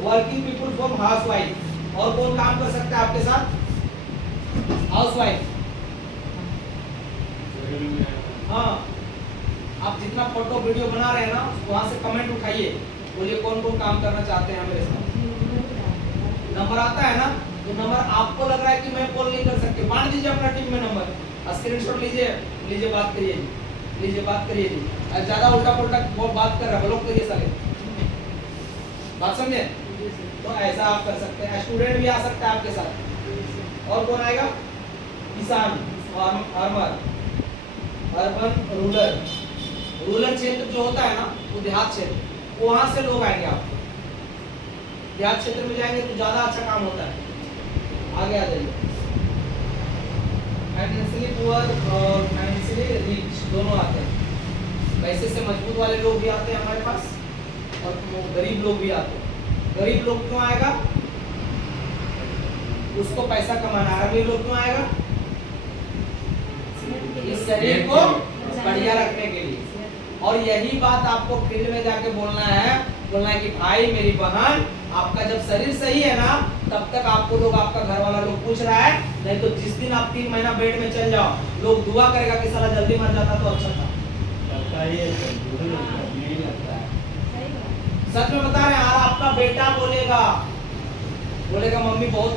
Working people from housewife, और कौन काम कर सकता है आपके साथ? हाउसवाइफ। हाँ, आप जितना फोटो वीडियो बना रहे हैं ना, वहाँ से कमेंट उठाइए, बोलिए कौन कौन काम करना चाहते हैं मेरे साथ। नंबर आता है ना, तो नंबर आपको लग रहा है कि मैं कॉल नहीं कर सकती, बांट दीजिए अपना टीम में नंबर, स्क्रीनशॉट लीजिए बात करिए जी। ज्यादा उल्टा पुल्टा बात कर रहा है, ब्लॉक करिए साले। बात समझे? तो ऐसा आप कर सकते हैं। स्टूडेंट भी आ सकता है आपके साथ। और कौन आएगा? किसान, फार्मर, अर्बन, रूरल क्षेत्र जो होता है ना, वो देहात क्षेत्र, वहां से लोग आएंगे आपको। देहात क्षेत्र में जाएंगे तो ज़्यादा अच्छा काम होता है। आगे आ जाइए। फाइनेंशियली पुअर और फाइनेंशियली रिच दोनों आते हैं। पैसे से मजबूत वाले लोग भी आते हैं हमारे पास और गरीब लोग भी आते हैं। गरीब लोग क्यों आएगा? उसको पैसा कमाना है। अमीर लोग क्यों आएगा? इस शरीर को बढ़िया रखने के लिए। और यही बात आपको फील्ड में जाके बोलना है कि भाई मेरी बहन, आपका जब शरीर सही है ना, तब तक आपको लोग, आपका घर वाला लोग पूछ रहा है। नहीं तो जिस दिन आप 3 महीना बेड में चल जाओ, लोग दुआ करेगा कि साला जल्दी मर जाता तो अच्छा था। सच में बता रहे हैं। और आपका बेटा बोलेगा मम्मी बहुत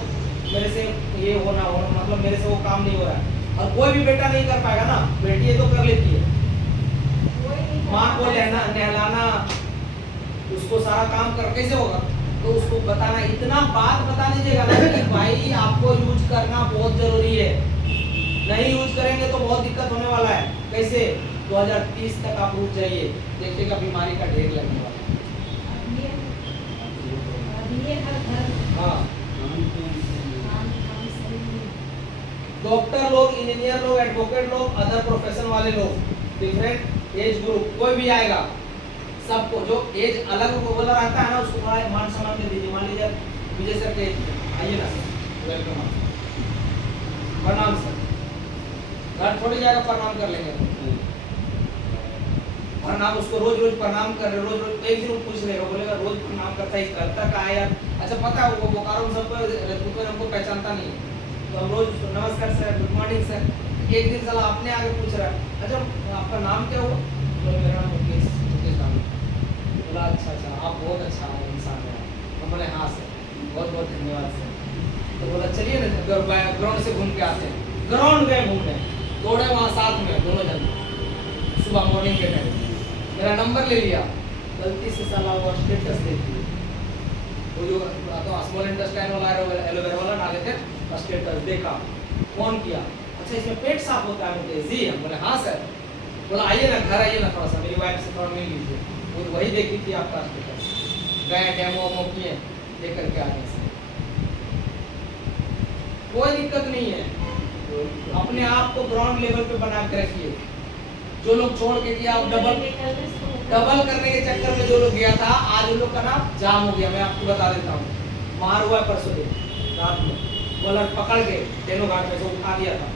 मेरे से ये होना मतलब मेरे से वो काम नहीं हो रहा है। और कोई भी बेटा नहीं कर पाएगा ना, बेटी ये तो कर लेती है। माँ को नहलाना, उसको सारा काम कर कैसे होगा? तो उसको बताना, इतना बात बता दीजिएगा ना कि भाई आपको यूज करना बहुत जरूरी है। नहीं यूज करेंगे तो बहुत दिक्कत होने वाला है। कैसे? 2030 तक आप रुक जाइए, देखिएगा बीमारी का ढेर लगने वाला है। हाँ, डॉक्टर लोग, इंजीनियर लोग, एडवोकेट लोग, अदर प्रोफेशन वाले लोग, डिफरेंट एज ग्रुप, कोई भी आएगा, सबको जो एज अलग वाला रहता है ना, उसको थोड़ा मान सम्मान दे दीजिए। मान लीजिए विजय सर के आइए ना सर, वेलकम। प्रणाम सर। घर थोड़ी जाएगा प्रणाम कर लेंगे। प्रणाम, उसको रोज रोज प्रणाम कर रहे, रोज रोज एक दिन वो पूछ लेगा, बोलेगा रोज प्रणाम करता है, करता का है यार। अच्छा पता है वो बोकारो में सबको रजपूत हमको पहचानता नहीं है, तो हम रोज नमस्कार सर, गुड मॉर्निंग सर। एक दिन साला अपने आगे पूछ रहा है, अच्छा आपका नाम क्या हुआ? बोले मेरा नाम मुकेश नाम। बोला अच्छा आप बहुत अच्छा इंसान है। हम बोले हाँ सर, बहुत बहुत धन्यवाद सर। तो बोला चलिए ना ग्राउंड से घूम के आते हैं। ग्राउंड गए घूमने, दौड़े वहाँ साथ में दोनों जन, सुबह मॉर्निंग के टाइम। मेरा नंबर ले लिया, गलती से साला वो स्टेटस देखी, वो जो तो स्मॉल इंटेस्टाइन वाला एलोवेरा वाला डाले थे, स्टेटस देखा, फोन किया, अच्छा इसमें पेट साफ होता है मुकेश जी? हम बोले हाँ सर। बोला आइए ना घर, आइए ना थोड़ा सा, मेरी वाइफ से थोड़ा मिल लीजिए। वो वही देखी थी आपका स्टेटस, गए डेमो वेमो किए, देख करके आ गए सर। कोई दिक्कत नहीं है, अपने आप को ग्राउंड लेवल पे बना के रखिए। जो लोग छोड़ के गया, डबल करने के चक्कर में जो लोग गया था, आज उन लोग का नाम जाम हो गया। मैं आपको बता देता हूँ, मार हुआ परसों दिन रात में, बोलर पकड़ के तेनों घाट में से उठा दिया था।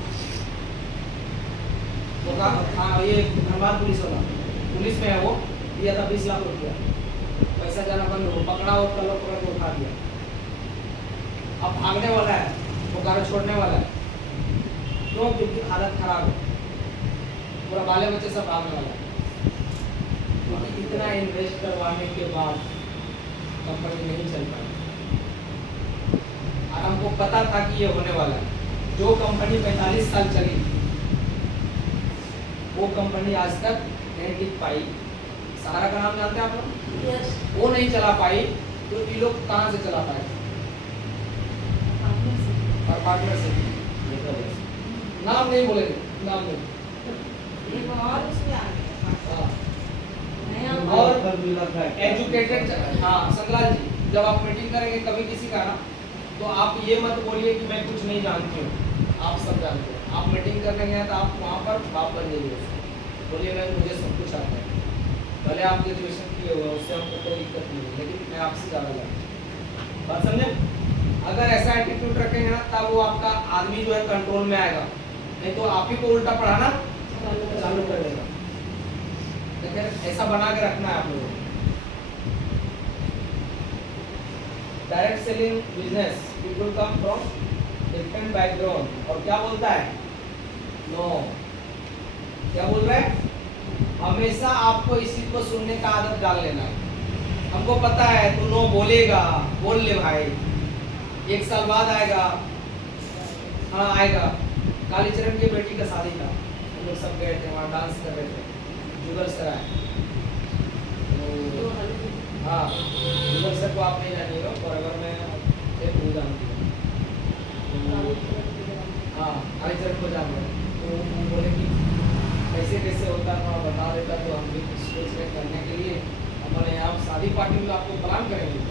हाँ, ये धनबाद पुलिस वाला, पुलिस में है वो, दिया था 20 लाख रुपया, पैसा जाना बंद हो, पकड़ा और कल पकड़ के उठा दिया। अब भागने वाला है, बोकारो छोड़ने वाला है। क्यों? क्योंकि हालत खराब है, पूरा बाले बच्चे सब भागने वाला है। क्योंकि इतना इन्वेस्ट करवाने के बाद कंपनी नहीं चल पाई। और हमको पता था कि ये होने वाला है। जो कंपनी 45 साल चली, वो कंपनी आज तक नहीं टिक पाई। सहारा का नाम जानते हैं आप लोग? yes. वो नहीं चला पाई, तो ये लोग कहाँ से चला पाए? और पार्टनर से। नाम नहीं बोलेंगे, नाम नहीं। और एजुकेटेड, हाँ संगलाल जी, जब आप मीटिंग करेंगे कभी किसी का ना, तो आप ये मत बोलिए कि मैं कुछ नहीं जानती हूँ, आप सब जानते हैं। आप मीटिंग करने गए तो आप वहाँ पर बाप बन जाइए, बोलिए मैं मुझे सब कुछ आता है। भले आप ग्रेजुएशन किए हुए, उससे हमको कोई दिक्कत नहीं है, लेकिन मैं आपसे ज़्यादा जानता हूँ। बात समझे? अगर ऐसा एटीट्यूड रखेंगे ना, तब वो आपका आदमी जो है कंट्रोल में आएगा, नहीं तो आप ही को उल्टा पढ़ाना चालू कर देगा। लेकिन ऐसा बना के रखना है आप लोगों को। Direct selling business, people come from different background, और क्या बोलता है? नो। क्या बोल रहा है? हमेशा आपको इस चीज को सुनने का आदत डाल लेना है। हमको पता है तू नो बोलेगा, बोल ले भाई, 1 साल बाद आएगा। हाँ आएगा। कालीचरण की बेटी का शादी था, हम लोग सब गए थे वहाँ, डांस कर रहे थे, जुगल सर आए। हाँ, जुगल सर को आप नहीं जानिएगा, और अगर मैं एक भूल जानती हूँ, हाँ कालीचरण को जान रहे। तो वो बोले कि कैसे कैसे होता है, थोड़ा बता देता तो हम भी सोच रहे करने के लिए। हमारे यहाँ शादी पार्टी में आपको प्लान करेंगे,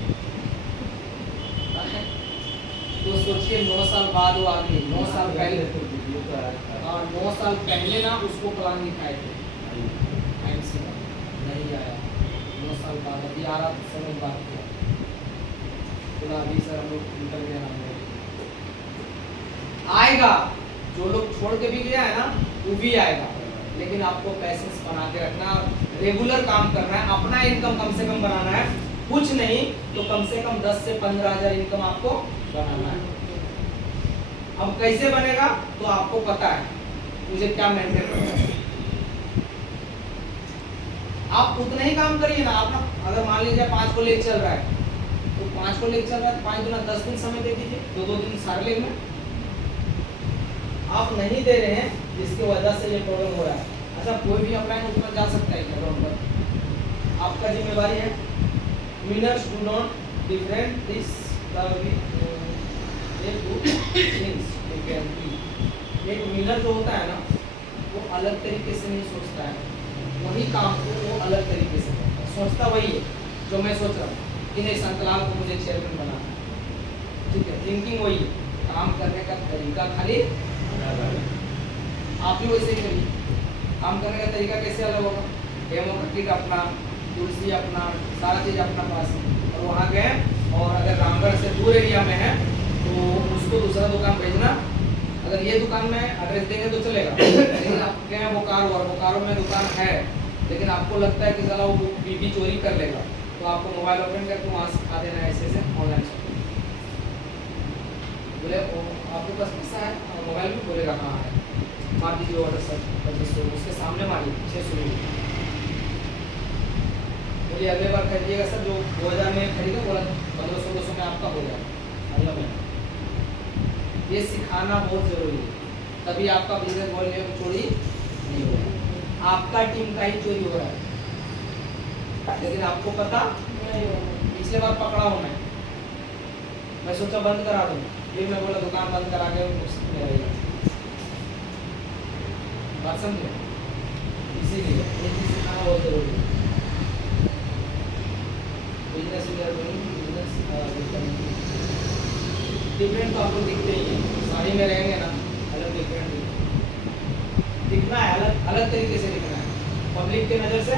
सोचिए 9 साल बाद वो आदमी 9 साल पहले, और 9 साल पहले ना उसको प्लान दिखाए थे IMC का, नहीं आया। 9 साल बाद अभी आ रहा, समय बात किया तो अभी सर हम लोग निकल गए ना, आएगा। जो लोग छोड़ के भी गया है ना वो भी आएगा, लेकिन आपको पैसेंस बना के रखना, रेगुलर काम करना है, अपना इनकम कम से कम बनाना है, कुछ नहीं तो कम से कम 10 से 15 हज़ार इनकम आपको बनाना है। अब कैसे बनेगा तो आपको पता है मुझे क्या मेंटेन करना है। आप उतना ही काम करिए ना। आप ना अगर मान लीजिए 5 को लेकर चल रहा है तो 5 को लेकर चल रहा है, 5 गुना 10 दिन समय दे दीजिए, 2-2 दिन सारे लेग में। आप नहीं दे रहे हैं जिसकी वजह से ये प्रॉब्लम हो रहा है। अच्छा, कोई भी अपलाइन उतना जा सकता है क्या ग्राउंड पर? आपका जिम्मेवारी है। Winners do not different this एक विनर जो होता है ना वो अलग तरीके से नहीं सोचता है, वही काम को वो अलग तरीके से करता है। सोचता वही है जो मैं सोच रहा हूँ कि नहीं संकलाल को मुझे चेयरमैन बनाना है, ठीक है, थिंकिंग वही है, काम करने का तरीका खाली आप भी वैसे ही करिए। काम करने का तरीका कैसे अलग होगा? डेमो का किट अपना, तुलसी अपना, सारा चीज़ अपना पास है, और वहाँ गए और अगर रामगढ़ से दूर एरिया में है तो उसको दूसरा दुकान भेजना। अगर ये दुकान में एड्रेस देंगे तो चलेगा, लेकिन आप गए बोकारो और बोकारो में दुकान है लेकिन आपको लगता है कि चला वो बीबी चोरी कर लेगा, तो आपको मोबाइल ओपन करके वहाँ सिखा देना है ऐसे ऑनलाइन शॉपिंग। बोले आपके पास पैसा है और मोबाइल भी बोलेगा कहाँ है, मार दीजिए ऑर्डर सर 2500, उसके सामने मारिए 600। बोलिए अगले बार खरीदिएगा सर, जो 2000 में खरीदे बोला 1500-200 में आपका हो जाएगा अगला महीना। ये सिखाना बहुत जरूरी है, तभी आपका बिजनेस बोलने में चोरी नहीं होगा। आपका टीम का ही चोरी हो रहा है, लेकिन आपको पता पिछले बार पकड़ा हूँ मैं सोचा बंद करा दूँ, फिर मैं बोला दुकान बंद करा के रहेगा। बात समझे? इसीलिए ये चीज सिखाना बहुत जरूरी है। बिजनेस डिफरेंट तो आपको दिखते ही है, साड़ी में रहेंगे ना अलग डिफरेंट दिखना है, अलग तरीके से दिखना है, पब्लिक के नज़र से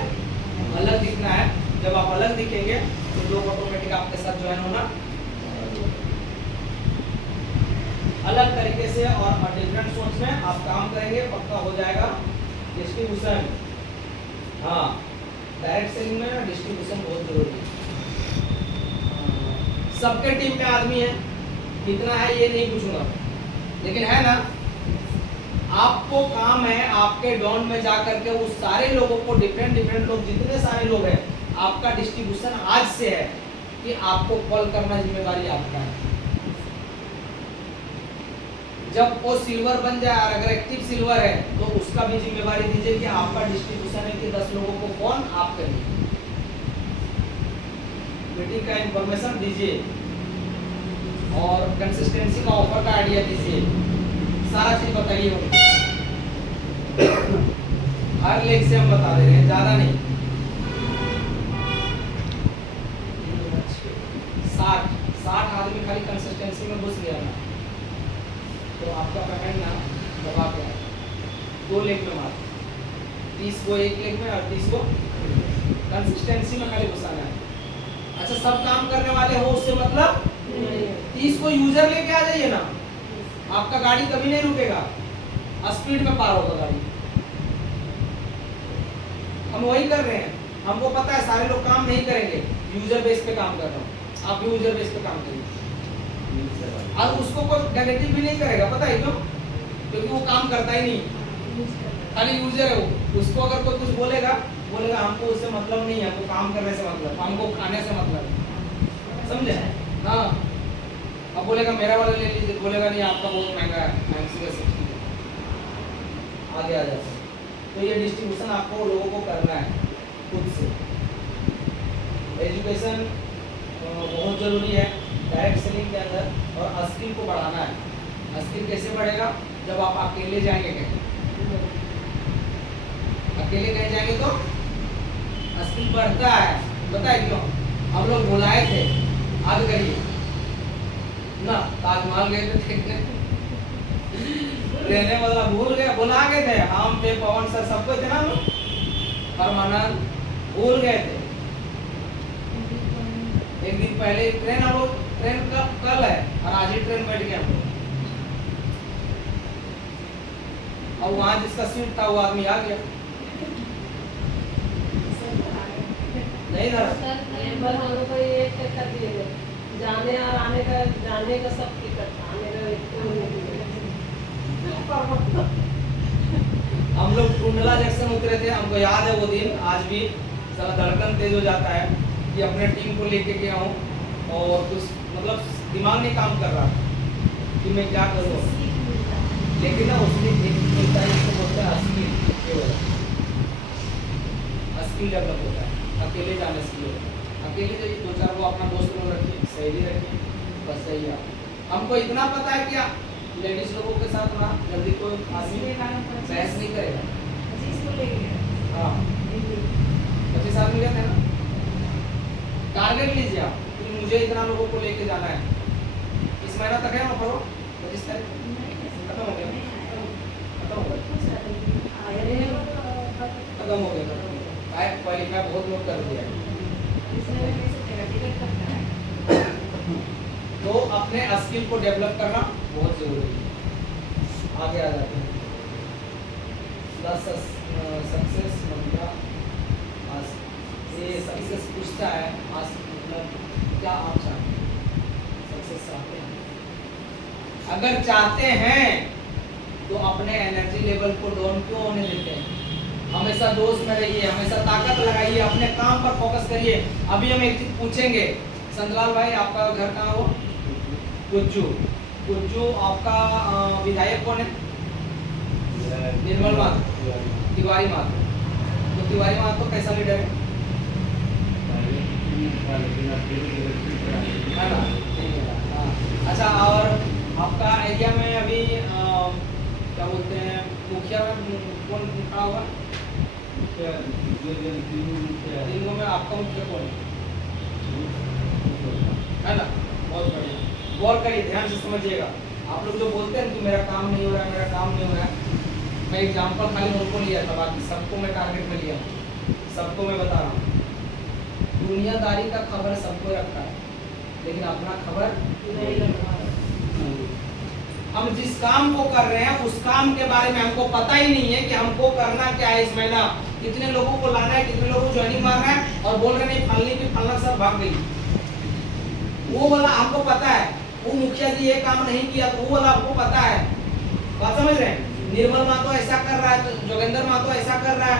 अलग दिखना है। जब आप अलग दिखेंगे तो लोग ऑटोमेटिक आपके साथ ज्वाइन होना अलग तरीके से और डिफरेंट सोच में आप काम करेंगे, पक्का हो जाएगा। डिस्ट्रीब्यूशन, हाँ डायरेक्ट सेलिंग में डिस्ट्रीब्यूशन बहुत जरूरी है। सबके टीम में आदमी है, कितना है ये नहीं पूछूंगा, लेकिन है ना आपको काम है आपके डाउन में जा करके उस सारे लोगों को डिफरेंट लोग जितने सारे लोग हैं आपका डिस्ट्रीब्यूशन आज से है कि आपको कॉल करना जिम्मेवारी आपका है। जब वो सिल्वर बन जाए और अगर एक्टिव सिल्वर है तो उसका भी जिम्मेवारी दीजिए कि आपका डिस्ट्रीब्यूशन है कि 10 लोगों को फोन आप करिए, मीटिंग का इंफॉर्मेशन दीजिए और कंसिस्टेंसी का ऑफर का आइडिया दीजिए, सारा चीज बताइए उनको। हर लेग से हम बता दे रहे हैं, ज्यादा नहीं। 60 आदमी खाली कंसिस्टेंसी में घुस गया ना तो आपका पेमेंट ना दबा के 2 लेग में मार, 30 को 1 लेग में और 30 को कंसिस्टेंसी में खाली घुसाना है। अच्छा, सब काम करने वाले हो उससे मतलब 30 को यूजर लेके आ जाइए ना, आपका गाड़ी कभी नहीं रुकेगा, स्पीड में पार होगा गाड़ी। हम वही कर रहे हैं, हमको पता है सारे लोग काम नहीं करेंगे, यूजर बेस पे काम कर रहा हूँ, आप भी यूजर बेस पे काम करिए और उसको कोई नेगेटिव भी नहीं करेगा, पता है क्यों? क्योंकि वो काम करता ही नहीं, खाली यूजर है वो। उसको अगर कोई कुछ बोलेगा हमको उससे मतलब नहीं है, हमको काम करने से मतलब, हमको खाने से मतलब, समझे? हाँ, अब बोलेगा मेरा वाला ले लीजिए, बोलेगा नहीं आपका बहुत महंगा है, IMC का सब आगे आ जाता है। तो ये डिस्ट्रीब्यूशन आपको लोगों को करना है खुद से। एजुकेशन बहुत ज़रूरी है डायरेक्ट सेलिंग के अंदर, और स्किल को बढ़ाना है। स्किल कैसे बढ़ेगा? जब आप अकेले जाएंगे कहीं, अकेले कहीं जाएंगे तो स्किल बढ़ता है, पता है क्यों? हम लोग बुलाए थे, आज करिए ना ताजमहल गए थे देखने, रहने वाला भूल गए, बुला गए थे हम थे, पवन सर सबको थे ना लोग, परमानंद भूल गए थे। एक दिन पहले ट्रेन, हम लोग ट्रेन कल है और आज ही ट्रेन बैठ गए हम लोग। और वहां जिसका सीट था वो आदमी आ गया, नहीं था। पर हम लोग को ये कर दिए गए, जाने और आने का, जाने का सब टिकट था, आने का एक को नहीं दिए। हम लोग टुंडला जंक्शन उतरे थे, हमको याद है वो दिन आज भी, साला धड़कन तेज हो जाता है कि अपने टीम को लेके गया हूँ और कुछ मतलब दिमाग नहीं काम कर रहा कि मैं क्या करूँ, लेकिन ना उसमें एक मिलता है जिसको बोलते हैं स्किल डेवलप होता है। अकेले जाने से लोग अकेले जाइए, दो चार वो अपना दोस्त लोग रखिए, सहेली रखिए, बस सही है। हमको इतना पता है क्या लेडीज लोगों के साथ ना जल्दी कोई आदमी बहस नहीं करेगा। हाँ 25 आदमी गए थे ना, टारगेट लीजिए आप कि मुझे इतना लोगों को लेके जाना है, इस महीना तक है ना, पढ़ो 25 तारीख खत्म हो गया, खत्म हो गया, क्वालिफाई बहुत लोग कर दिया है। तो अपने स्किल को डेवलप करना बहुत जरूरी है। आगे आ जाते हैं, सक्सेस मतलब ये सक्सेस पूछता है आज मतलब क्या आप चाहते हैं, सक्सेस चाहते हैं? अगर चाहते हैं तो अपने एनर्जी लेवल को डाउन क्यों होने देते हैं? हमेशा दोस्त में रहिए, हमेशा ताकत लगाइए, अपने काम पर फोकस करिए। अभी हम एक चीज पूछेंगे, संतलाल भाई आपका घर कहाँ हो? कुज्जू। कुज्जू आपका विधायक कौन है? निर्मल मात, तिवारी मात। तो तिवारी मात तो कैसा लीडर है? है ना? हाँ। अच्छा, और आपका एरिया में अभी क्या बोलते हैं मुखिया में कौन खड़ा हुआ? तीनों में आपका मुख्य कौन है ना? बहुत बढ़िया, गौर करिए, ध्यान से समझिएगा। आप लोग जो बोलते हैं कि मेरा काम नहीं हो रहा है, मेरा काम नहीं हो रहा है, मैं एग्जाम्पल खाली उनको लिया था, बाकी सबको मैं टारगेट में लिया हूँ, सबको मैं बता रहा हूँ। दुनियादारी का खबर सबको रखता है, लेकिन अपना खबर नहीं रखता। हम जिस काम को कर रहे हैं उस काम के बारे में हमको पता ही नहीं है कि हमको करना क्या है, इस महीना कितने लोगों को लाना है, कितने लोगों को ज्वाइनिंग मारना है, और बोल रहे नहीं फलनी की फलना सब भाग गई। वो वाला हमको पता है, वो मुखिया जी ये काम नहीं किया तो वो वाला हमको पता है, बात समझ रहे हैं? निर्मल मातो ऐसा कर रहा है, तो जोगेंद्र मातो ऐसा कर रहा है,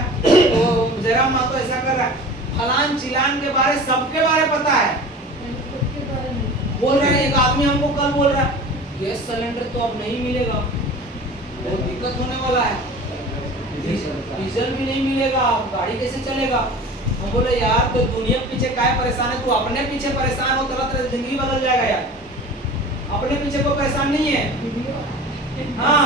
तो जयराम मातो ऐसा कर रहा है, फलान चिलान के बारे सबके बारे पता है। बोल रहे हैं, एक आदमी हमको कल बोल रहा है गैस सिलेंडर तो अब नहीं मिलेगा, बहुत दिक्कत होने वाला है, डीजल भी नहीं मिलेगा, गाड़ी कैसे चलेगा? हम बोले यार तो दुनिया पीछे काय परेशान है, तू अपने पीछे परेशान हो, तेरा जिंदगी बदल जाएगा यार, अपने पीछे कोई परेशान नहीं है। हाँ,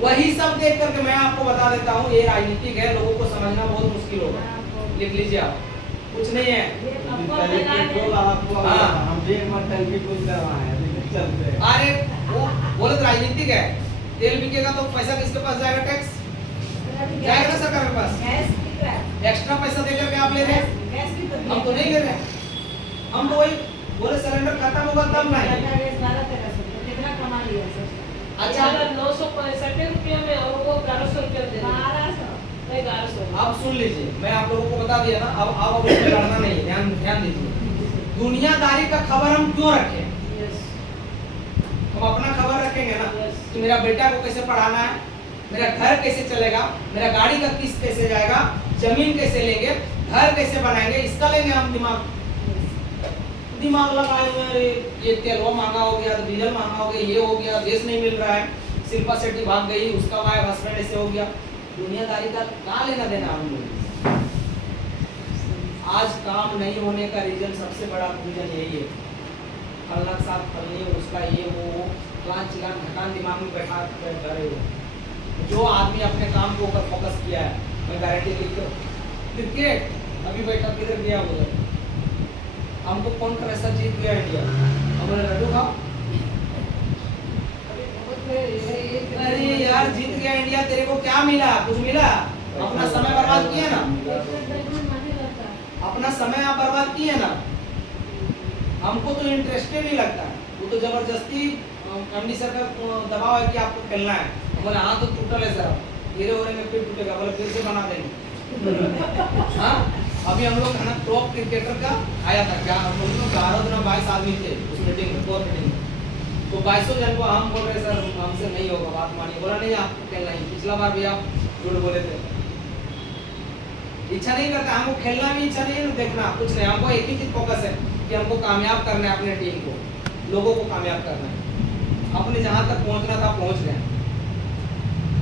वही सब देख करके मैं आपको बता देता हूँ, ये राजनीतिक है, लोगों को समझना बहुत मुश्किल होगा, लिख लीजिए आप, कुछ नहीं है। अरे वो बोले राजनीतिक है, तेल बिकेगा तो पैसा किसके पास जाएगा? टैक्स जाएगा ना सरकार के पास, एक्स्ट्रा पैसा दे करके आप ले रहे हैं, हम तो नहीं ले रहे हैं, हम तो वही बोले सिलेंडर खत्म होगा तब नहीं। अच्छा 965 रुपये में और वो 1100 रुपये दे 1200। अब सुन लीजिए, मैं आप लोगों को बता दिया ना, अब उसमें लड़ना नहीं, ध्यान दीजिए। दुनियादारी का खबर हम क्यों रखें? हम अपना खबर रखेंगे ना कि मेरा बेटा को कैसे पढ़ाना है, मेरा घर कैसे चलेगा, मेरा गाड़ी का किस्त कैसे जाएगा, जमीन कैसे लेंगे, घर कैसे बनाएंगे, इसका लेंगे हम दिमाग लगाए हुए। ये तेल वो महंगा हो गया, डीजल महंगा हो गया, ये हो गया, गैस नहीं मिल रहा है, शिल्पा शेट्टी भाग गई, उसका वाइफ हस्बैंड ऐसे हो गया। दुनियादारी का क्या लेना देना हम लोग? आज काम नहीं होने का रीजन, सबसे बड़ा रीजन यही है, फलना के साथ फलनी, उसका ये वो प्लान चिलान ढकान दिमाग में बैठा रहे हो। जो आदमी अपने काम के ऊपर फोकस किया है, मैं गारंटी देती हूँ। क्रिकेट अभी बैठा किधर गया उधर, हमको कौन सा जीत गया इंडिया, हमने लड्डू खाओ अरे यार जीत गया इंडिया, तेरे को क्या मिला? कुछ मिला? अपना समय बर्बाद किया ना, अपना समय आप बर्बाद किए ना। हमको तो इंटरेस्ट नहीं लगता है, वो तो जबरदस्ती एमडी सर का दबाव है कि आपको खेलना है। बोले हाँ तो टूटल है सर, हीरे होने में फिर टूटेगा, बोले फिर से बना देंगे। हाँ अभी हम लोग है ना टॉप क्रिकेटर का आया था, क्या हम लोग 11-22 आदमी थे उस मीटिंग में, कोर मीटिंग में। तो 22 जन को हम बोल रहे सर हमसे नहीं होगा, बात मानिए। बोला नहीं आपको खेलना ही, पिछला बार भी आप झूठ बोले थे। इच्छा नहीं करता, हमको खेलना भी इच्छा नहीं है, देखना कुछ नहीं। हमको एक ही चीज फोकस है कि हमको कामयाब करना है, अपने टीम को, लोगों को कामयाब करना है। अपने जहां तक पहुंचना था पहुंच गए,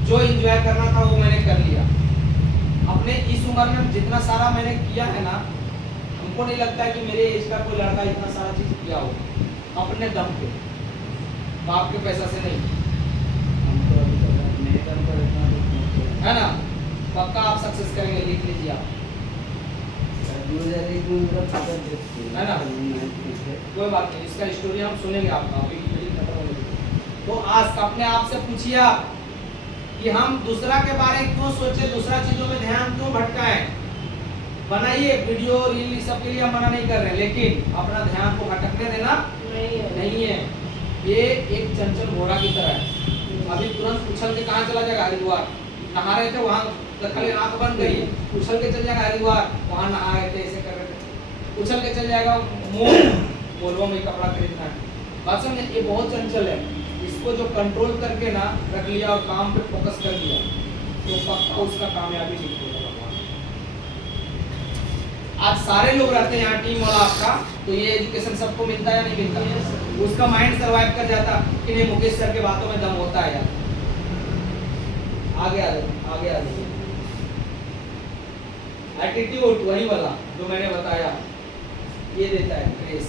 जो एंजॉय करना था वो मैंने कर लिया। अपने इस उम्र में जितना सारा मैंने किया है ना, हमको नहीं लगता है कि मेरे एज का कोई लड़का इतना सारा चीज किया हो अपने दम पे, बाप के पैसा से नहीं, है ना। पक्का आप सक्सेस करेंगे, लिख लीजिए आप, है ना। कोई बात नहीं, इसका स्टोरी हम सुनेंगे आपका, अभी खत्म होने दीजिए। तो आज अपने आप से पूछिए आप कि हम दूसरा के बारे में क्यों सोचे, दूसरा चीजों में ध्यान क्यों भटकाएं। बनाइए वीडियो रील, सब के लिए हम मना नहीं कर रहे, लेकिन अपना ध्यान को भटकने देना नहीं है। ये एक चंचल घोड़ा की तरह है, अभी तुरंत उछल के कहाँ चला जाएगा? हरिद्वार। नहा रहे थे वहाँ खाली आंख बंद गई, उछल के चल जाएगा हरिद्वार, वहाँ नहा रहे थे, ऐसे कर रहे थे, उछल के चल जाएगा मोलवा में कपड़ा खरीदना है। बात समझे, ये बहुत चंचल है। इसको जो कंट्रोल करके ना रख लिया और काम पे फोकस कर दिया तो पक्का उसका कामयाबी ठीक होगा। आज सारे लोग रहते हैं यहाँ टीम वाला आपका, तो ये एजुकेशन सबको मिलता है या नहीं मिलता? उसका माइंड सर्वाइव कर जाता कि नहीं मुकेश सर के बातों में दम होता है यार। आगे आ जाए, आगे आ जाए। एटीट्यूड वही वाला जो मैंने बताया, ये देता है ग्रेस।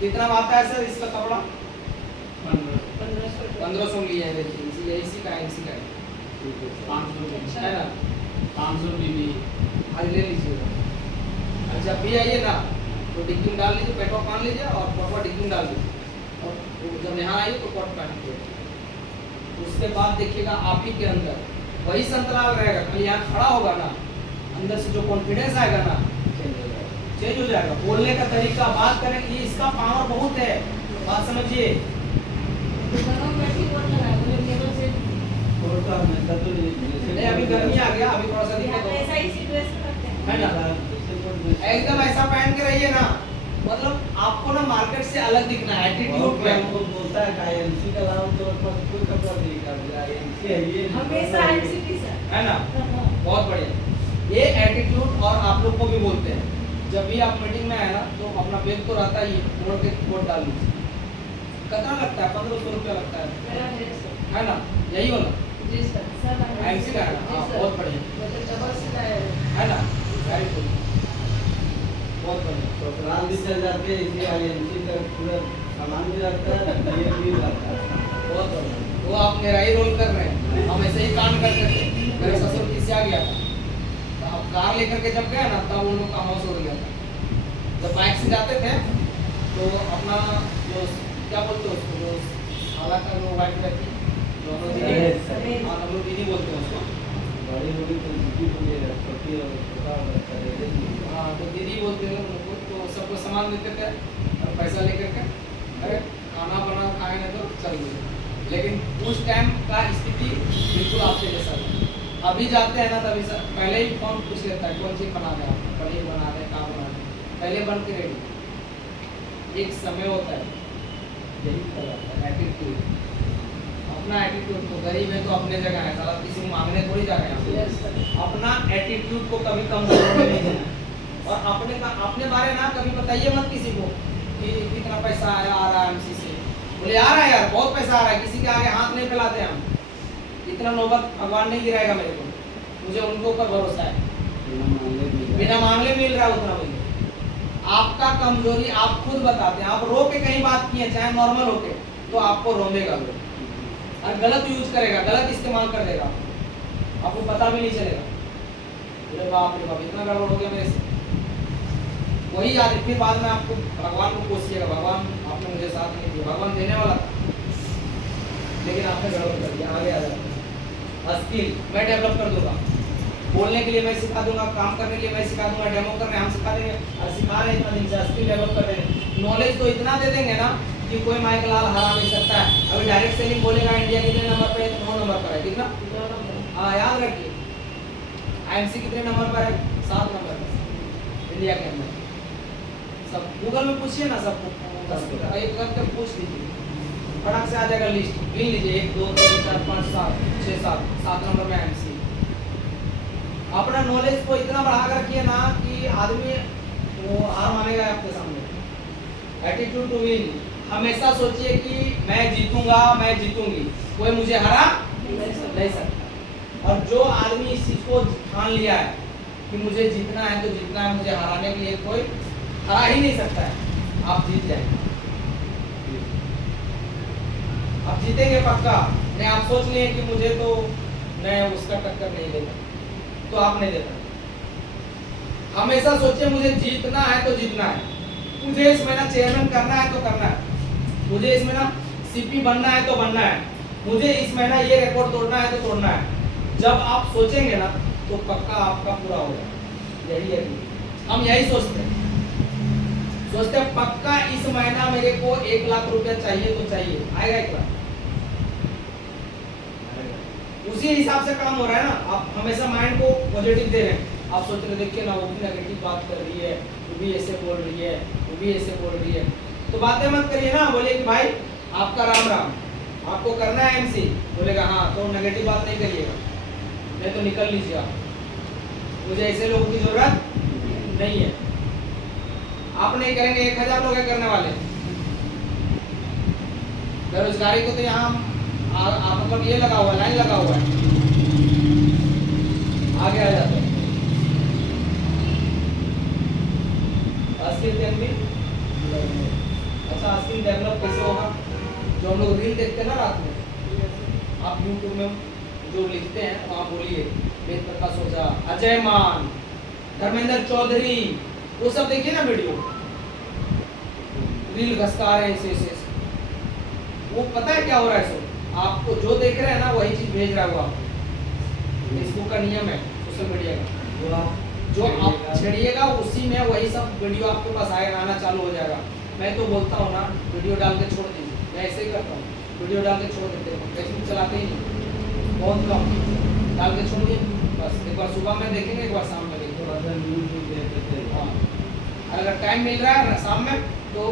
कितना आता है सर इसका कपड़ा? 1500 लिया है, देखिए इसी का है, इसी का है। 500 है ना, 500 भी आज ले लीजिएगा। अच्छा भी आइए ना तो डिक्की में डाल लीजिए, पेटवा पहन लीजिए और पटवा डिक्की में डाल लीजिए, और जब यहाँ आइए तो कोट पहन लीजिए। उसके बाद देखिएगा आप ही के अंदर वही संतराल रहेगा, खाली यहाँ खड़ा होगा ना, अंदर से जो कॉन्फिडेंस आएगा ना चेंज हो जाएगा। बोलने का तरीका, बात करेंगे, इसका पावर बहुत है, बात समझिए। नहीं अभी गर्मी आ गया, अभी थोड़ा सा दिक्कत है ना। एकदम ऐसा पहन के रहिए ना, मतलब आपको ना मार्केट से अलग दिखना है। एटीट्यूड पे बोलता है का एमसी का लाओ तो कोई कपड़ा नहीं का एमसी है, ये हमेशा एमसी है ना, बहुत बढ़िया। ये एटीट्यूड, और आप लोग को भी बोलते हैं जब भी आप मीटिंग में आए ना तो अपना बैग तो रहता ही, मोड़ के कोट डाल लीजिए। कितना लगता है? 1500 रुपया लगता है ना, यही वाला जी सर, सब एमसी का है ना। हाँ बहुत बढ़िया है ना, वेरी गुड, बहुत बढ़िया। तो लाल भी चल जाते हैं, इसलिए एमसी का पूरा सामान भी रहता है, ये भी रहता है। बहुत बढ़िया, वो आप मेरा ही रोल कर रहे हैं, हम ऐसे ही काम करते थे। मेरे ससुर किससे आ गया था, तो अब कार लेकर के जब गया ना तब उन लोग का हाउस हो गया था। जब बाइक से जाते थे तो अपना जो क्या बोलते हैं उसको, जो साला का जो वाइफ रहती है, जो हम लोग दीदी, हाँ हम लोग दीदी बोलते हैं उसको। बड़ी बड़ी तो दीदी बोलिए, छोटी और छोटा हाँ तो दीदी बोलते हैं उनको। तो सबको सामान देते थे और पैसा लेकर के, अरे खाना बना खाए ना तो चल गए। लेकिन उस टाइम का स्थिति बिल्कुल आपके जैसा था। अभी जाते हैं ना तभी पहले ही कौन पूछ लेता है कौन चीज़ बना रहे हैं, पनीर बना रहे हैं, कहाँ बना रहे हैं, पहले बन के रेडी। एक समय होता है, यही कहलाता है एटीट्यूड। अपना एटीट्यूड, तो गरीब है तो अपने जगह है, साला किसी को मांगने थोड़ी जा रहे हैं। अपना एटीट्यूड को कभी कम नहीं देना, और अपने बारे ना कभी बताइए मत किसी को कि कितना पैसा आया आ रहा है एमसी से। बोले आ रहा है यार, बहुत पैसा आ रहा है, किसी के आगे हाथ नहीं फैलाते हम। इतना नौबत भगवान नहीं गिराएगा मेरे को, मुझे उनके ऊपर भरोसा है। बिना मांगले मिल रहा है उतना मुझे। आपका कमजोरी आप खुद बताते हैं। आप रो के कहीं बात किए चाहे नॉर्मल होके, तो आपको रोमेगा लोग, और गलत यूज करेगा, गलत इस्तेमाल कर देगा, आपको पता भी नहीं चलेगा। अरे बाप रे बाप, इतना गड़बड़ हो गया मेरे से। वही याद, फिर बाद में आपको भगवान को कोसिएगा, भगवान आपने मुझे साथ नहीं दिया। भगवान देने वाला था, लेकिन आपने गड़बड़ कर दिया, आगे आ जाता। स्किल मैं डेवलप कर दूंगा, बोलने के लिए मैं सिखा दूंगा, काम करने के लिए मैं सिखा दूंगा, डेमो करने हम सिखा देंगे और सिखा रहे हैं इतना दिन से, स्किल डेवलप कर देंगे। नॉलेज तो इतना दे देंगे ना कि कोई माइक लाल हरा नहीं सकता है। अभी डायरेक्ट सेलिंग बोलेगा इंडिया कितने नंबर पे है, तो 9 नंबर पर है, ठीक ना? हाँ याद रखिए। IMC कितने नंबर पर है? 7 नंबर पर इंडिया के अंदर। सब गूगल में पूछिए ना, सबको एक करके पूछ लीजिए, फटाक से आ जाएगा लिस्ट, गिन लीजिए 1 2 3 4 5 7 6 7 नंबर में IMC। अपना नॉलेज को इतना बढ़ा कर रखिए ना कि आदमी वो हार मानेगा आपके सामने। एटीट्यूड टू विन, हमेशा सोचिए कि मैं जीतूंगा, मैं जीतूंगी, कोई मुझे हरा नहीं सकता। और जो आदमी इस चीज को ठान लिया है कि मुझे जीतना है तो जीतना है, मुझे हराने के लिए कोई हरा ही नहीं सकता है, आप जीत जाएंगे, आप जीतेंगे पक्का। नहीं आप सोच लिए कि मुझे तो मैं उसका टक्कर नहीं देता, तो आप नहीं देता। हमेशा सोचिए मुझे जीतना है तो जीतना है, मुझे इस महीना चेयरमैन करना है तो करना है, मुझे इस महीना CP बनना है तो बनना है, मुझे इस महीना ये रिकॉर्ड तोड़ना है तो तोड़ना है। जब आप सोचेंगे ना तो पक्का आपका पूरा होगा। यही है, हम यही सोचते हैं पक्का इस महीना मेरे को 1 लाख रुपया चाहिए तो चाहिए, आएगा 1 लाख, उसी हिसाब से काम हो रहा है ना। आप हमेशा माइंड को पॉजिटिव दे रहे हैं, आप सोच रहे देखिए ना वो भी नेगेटिव बात कर रही है, वो भी ऐसे बोल रही है, वो भी ऐसे बोल रही है, तो बातें मत करिए ना। बोलिए कि भाई आपका राम राम, आपको करना है MC, बोलेगा हाँ, तो नेगेटिव बात नहीं करिएगा, नहीं तो निकल लीजिए आप, मुझे ऐसे लोगों की जरूरत नहीं है। आप नहीं करेंगे, 1000 लोग है करने वाले। बेरोजगारी को तो यहाँ आपका ये लगा हुआ है, लाइन लगा हुआ है, आगे आ जाते हैं। स्किल कैन बी, अच्छा स्किल डेवलप कैसे होगा? जो हम लोग रील देखते हैं ना रात में, आप YouTube में जो लिखते हैं वहाँ बोलिए वेद प्रकाश ओझा, अजय मान, धर्मेंद्र चौधरी, वो सब देखिए ना वीडियो, रील घसका रहे हैं ऐसे, वो पता है क्या हो रहा है? सो आपको जो देख रहे हैं ना वही चीज भेज रहा है वो आपको। फेसबुक का नियम है, सोशल मीडिया का, जो आप छेड़िएगा उसी में वही सब वीडियो आपके पास आएगा, आना चालू हो जाएगा। मैं तो बोलता हूँ ना वीडियो डाल के छोड़ दीजिए, मैं ऐसे ही करता हूँ, वीडियो डाल के छोड़ देते हैं, फेसबुक चलाते ही नहीं, बहुत कम डाल के छोड़ दिए बस। एक बार सुबह में देखेंगे, एक बार शाम में देखेंगे। हाँ, अगर टाइम मिल रहा है ना शाम में तो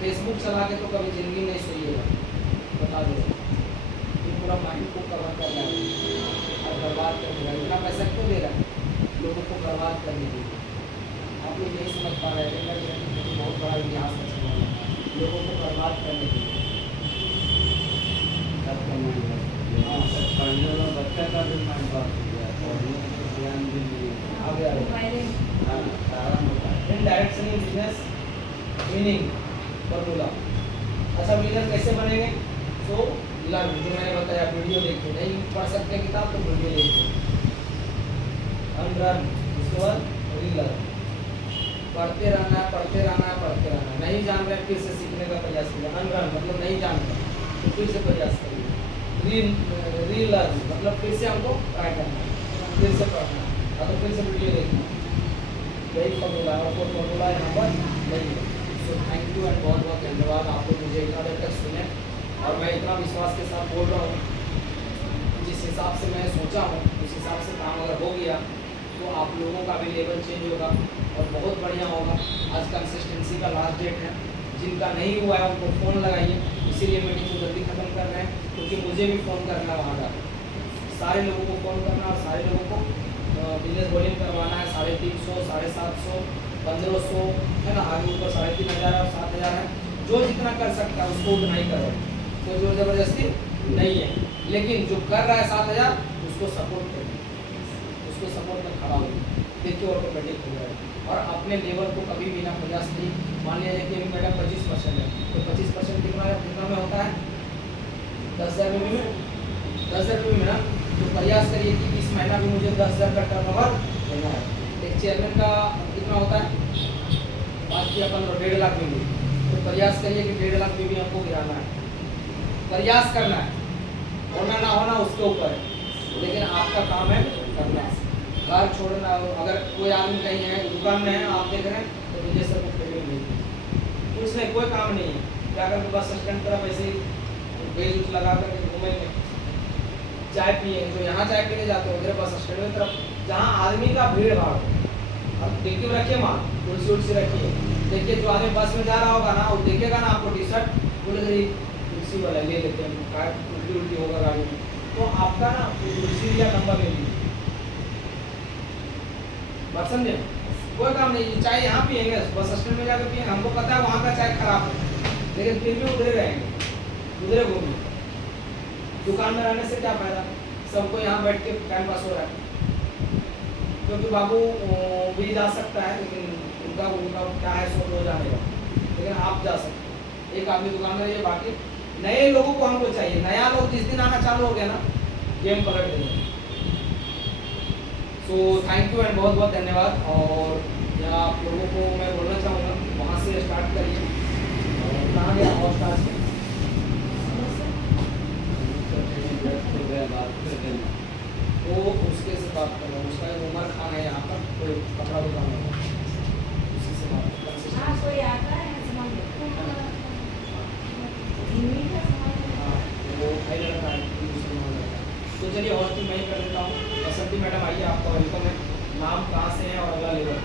फेसबुक चला के तो कभी जिंदगी नहीं सोइएगा, बता दो। ये पूरा माइंड को कवर कर रहा है और बर्बाद कर रहा है। इतना पैसा क्यों दे रहा है लोगों को बर्बाद करने के लिए? आप लोग नहीं समझ पा रहे हैं, बहुत बड़ा इतिहास है लोगों को बर्बाद करने के लिए। हाँ, पढ़ने वाला बच्चा का भी माइंड पास हो गया, पढ़ने पर ध्यान भी नहीं है। आगे आ रहे हैं। हाँ, सारा होता है। Indirect selling business meaning formula. अच्छा मीनर कैसे बनेंगे? तो लर्न, जो मैंने बताया, वीडियो देखिए, नहीं पढ़ सकते किताब तो वीडियो देखिए, अनरन, उसके बाद रीलर्न, पढ़ते रहना है, पढ़ते रहना है, पढ़ते रहना है। नहीं जान रहे फिर से सीखने का प्रयास कीजिए। अनरन मतलब नहीं जान रहे तो फिर से प्रयास करिए। रीलर्न मतलब फिर से हमको ट्राई करना है, फिर से पढ़ना है, तो फिर से वीडियो देखना है। यही फॉर्मूला है, और कोई फॉर्मूला यहाँ पर नहीं है। सो थैंक यू एंड बहुत बहुत धन्यवाद, आप लोग मुझे इतना देर तक सुने और मैं इतना विश्वास के साथ बोल रहा हूँ। जिस हिसाब से मैं सोचा हूँ उस हिसाब से काम अगर हो गया तो आप लोगों का भी लेवल चेंज होगा और बहुत बढ़िया होगा। आज कंसिस्टेंसी का लास्ट डेट है, जिनका नहीं हुआ है उनको फ़ोन लगाइए, इसीलिए मीटिंग को जल्दी ख़त्म कर रहे हैं क्योंकि मुझे भी फ़ोन करना वहाँ का, सारे लोगों को फ़ोन करना और सारे लोगों को बिजनेस वॉल्यूम करवाना है। 350, 750, 1500 है ना, आगे ऊपर 3500 और 7000 है। जो जितना कर सकता है उसको उतना ही करो, कोई जोर जबरदस्ती नहीं है। लेकिन जो कर रहा है 7000 उसको सपोर्ट करिए, उसको सपोर्ट में खड़ा होइए, देखिए ऑटोमेटिक हो जाएगा। और अपने लेवल को कभी भी ना प्रयास नहीं, मान लिया कि अभी मेरा 25% है तो 25% कितना में होता है? 10,000 में 10,000 रुपये में ना, तो प्रयास करिए कि इस महीना भी मुझे 10,000 का टर्नओवर देना है। एक चेयरमैन का कितना होता है? 5 या 15, 1.5 लाख बीवी, तो प्रयास करिए कि 1.5 लाख बीवी हमको गिराना है, प्रयास करना है। होना ना होना उसके ऊपर है, लेकिन आपका काम है करना। घर छोड़ना, अगर कोई आदमी कहीं है दुकान में है आप देख रहे हैं तो मुझे सब कुछ करके भेजिए, कुछ नहीं, कोई काम नहीं है, जाकर के बस स्टैंड तरफ ऐसे ही बेल लगा कर घूमेंगे, चाय पिएंगे, तो यहाँ चाय पीने जाते हो उधर बस स्टैंड की तरफ जहाँ आदमी का भीड़ भाड़ हो। अब देखिए रखिए माँ, कुर्सी उर्सी रखिए, देखिए जो आदमी बस में जा रहा होगा ना वो देखेगा ना आपको टी शर्ट, बोलेगा ये कुर्सी वाला ले लेते हैं, कार उल्टी उल्टी होगा गाड़ी में, तो आपका ना कुर्सी या नंबर ले लीजिए। बात समझे? कोई काम नहीं, चाय यहाँ पियेंगे, बस स्टैंड में जाकर पियेंगे, हमको पता है वहाँ का चाय खराब है, लेकिन फिर भी उधरे रहेंगे, उधरे घूमेंगे। दुकान में रहने से क्या फायदा, सबको यहाँ बैठ के टाइम पास हो रहा है, क्योंकि बाबू भी जा सकता है, लेकिन उनका क्या है सो हो जाने का, लेकिन आप जा सकते हैं। एक आदमी दुकान में रहिए, बाकी नए लोगों को हमको चाहिए, नया लोग जिस दिन आना चालू हो गया ना गेम पलट देंगे। सो थैंक यू एंड बहुत बहुत धन्यवाद। और यहाँ आप लोगों को मैं बोलना चाहूँगा वहाँ से स्टार्ट करिए, और कहाँ गया हॉस्ट आज के? वो उसके से बात कर रहा हूँ, उसका एक उमर खान है यहाँ पर, कोई कपड़ा दुकान है, उसी से बात हाँ कोई आता है सामान हाँ, वो भाई लड़का है, दूसरे में लड़का है। तो चलिए हॉस्टल मैं ही कर देता हूँ। बसंती मैडम आइए, आपका वेलकम है, नाम कहाँ से है और अगला लेवल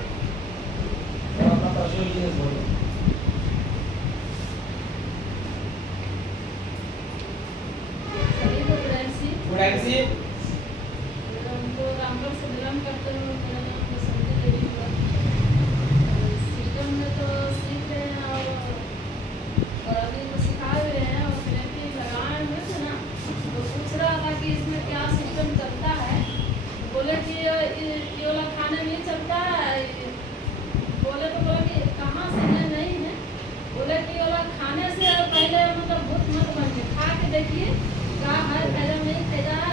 और अपना पर्सनल बिजनेस बोलो। सभी को फ्रेंड्स गुड नाइट सी, उनको रामगढ़ से बिलोंग करते हैं। मेरा नाम बसंती देवी हुआ। सिस्टम में तो सीख रहे हैं और अभी तो सिखा भी रहे हैं, और थेरेपी लगाए हुए थे ना, तो पूछ रहा था कि इसमें क्या सिस्टम चलता है, बोले कि ये वाला खाना नहीं चलता है, बोले तो बोला कि कहाँ से है, नहीं है, बोले कि ये वाला खाने से पहले मतलब भूत मत बनिए, खा के देखिए क्या है, फायदा नहीं फायदा है,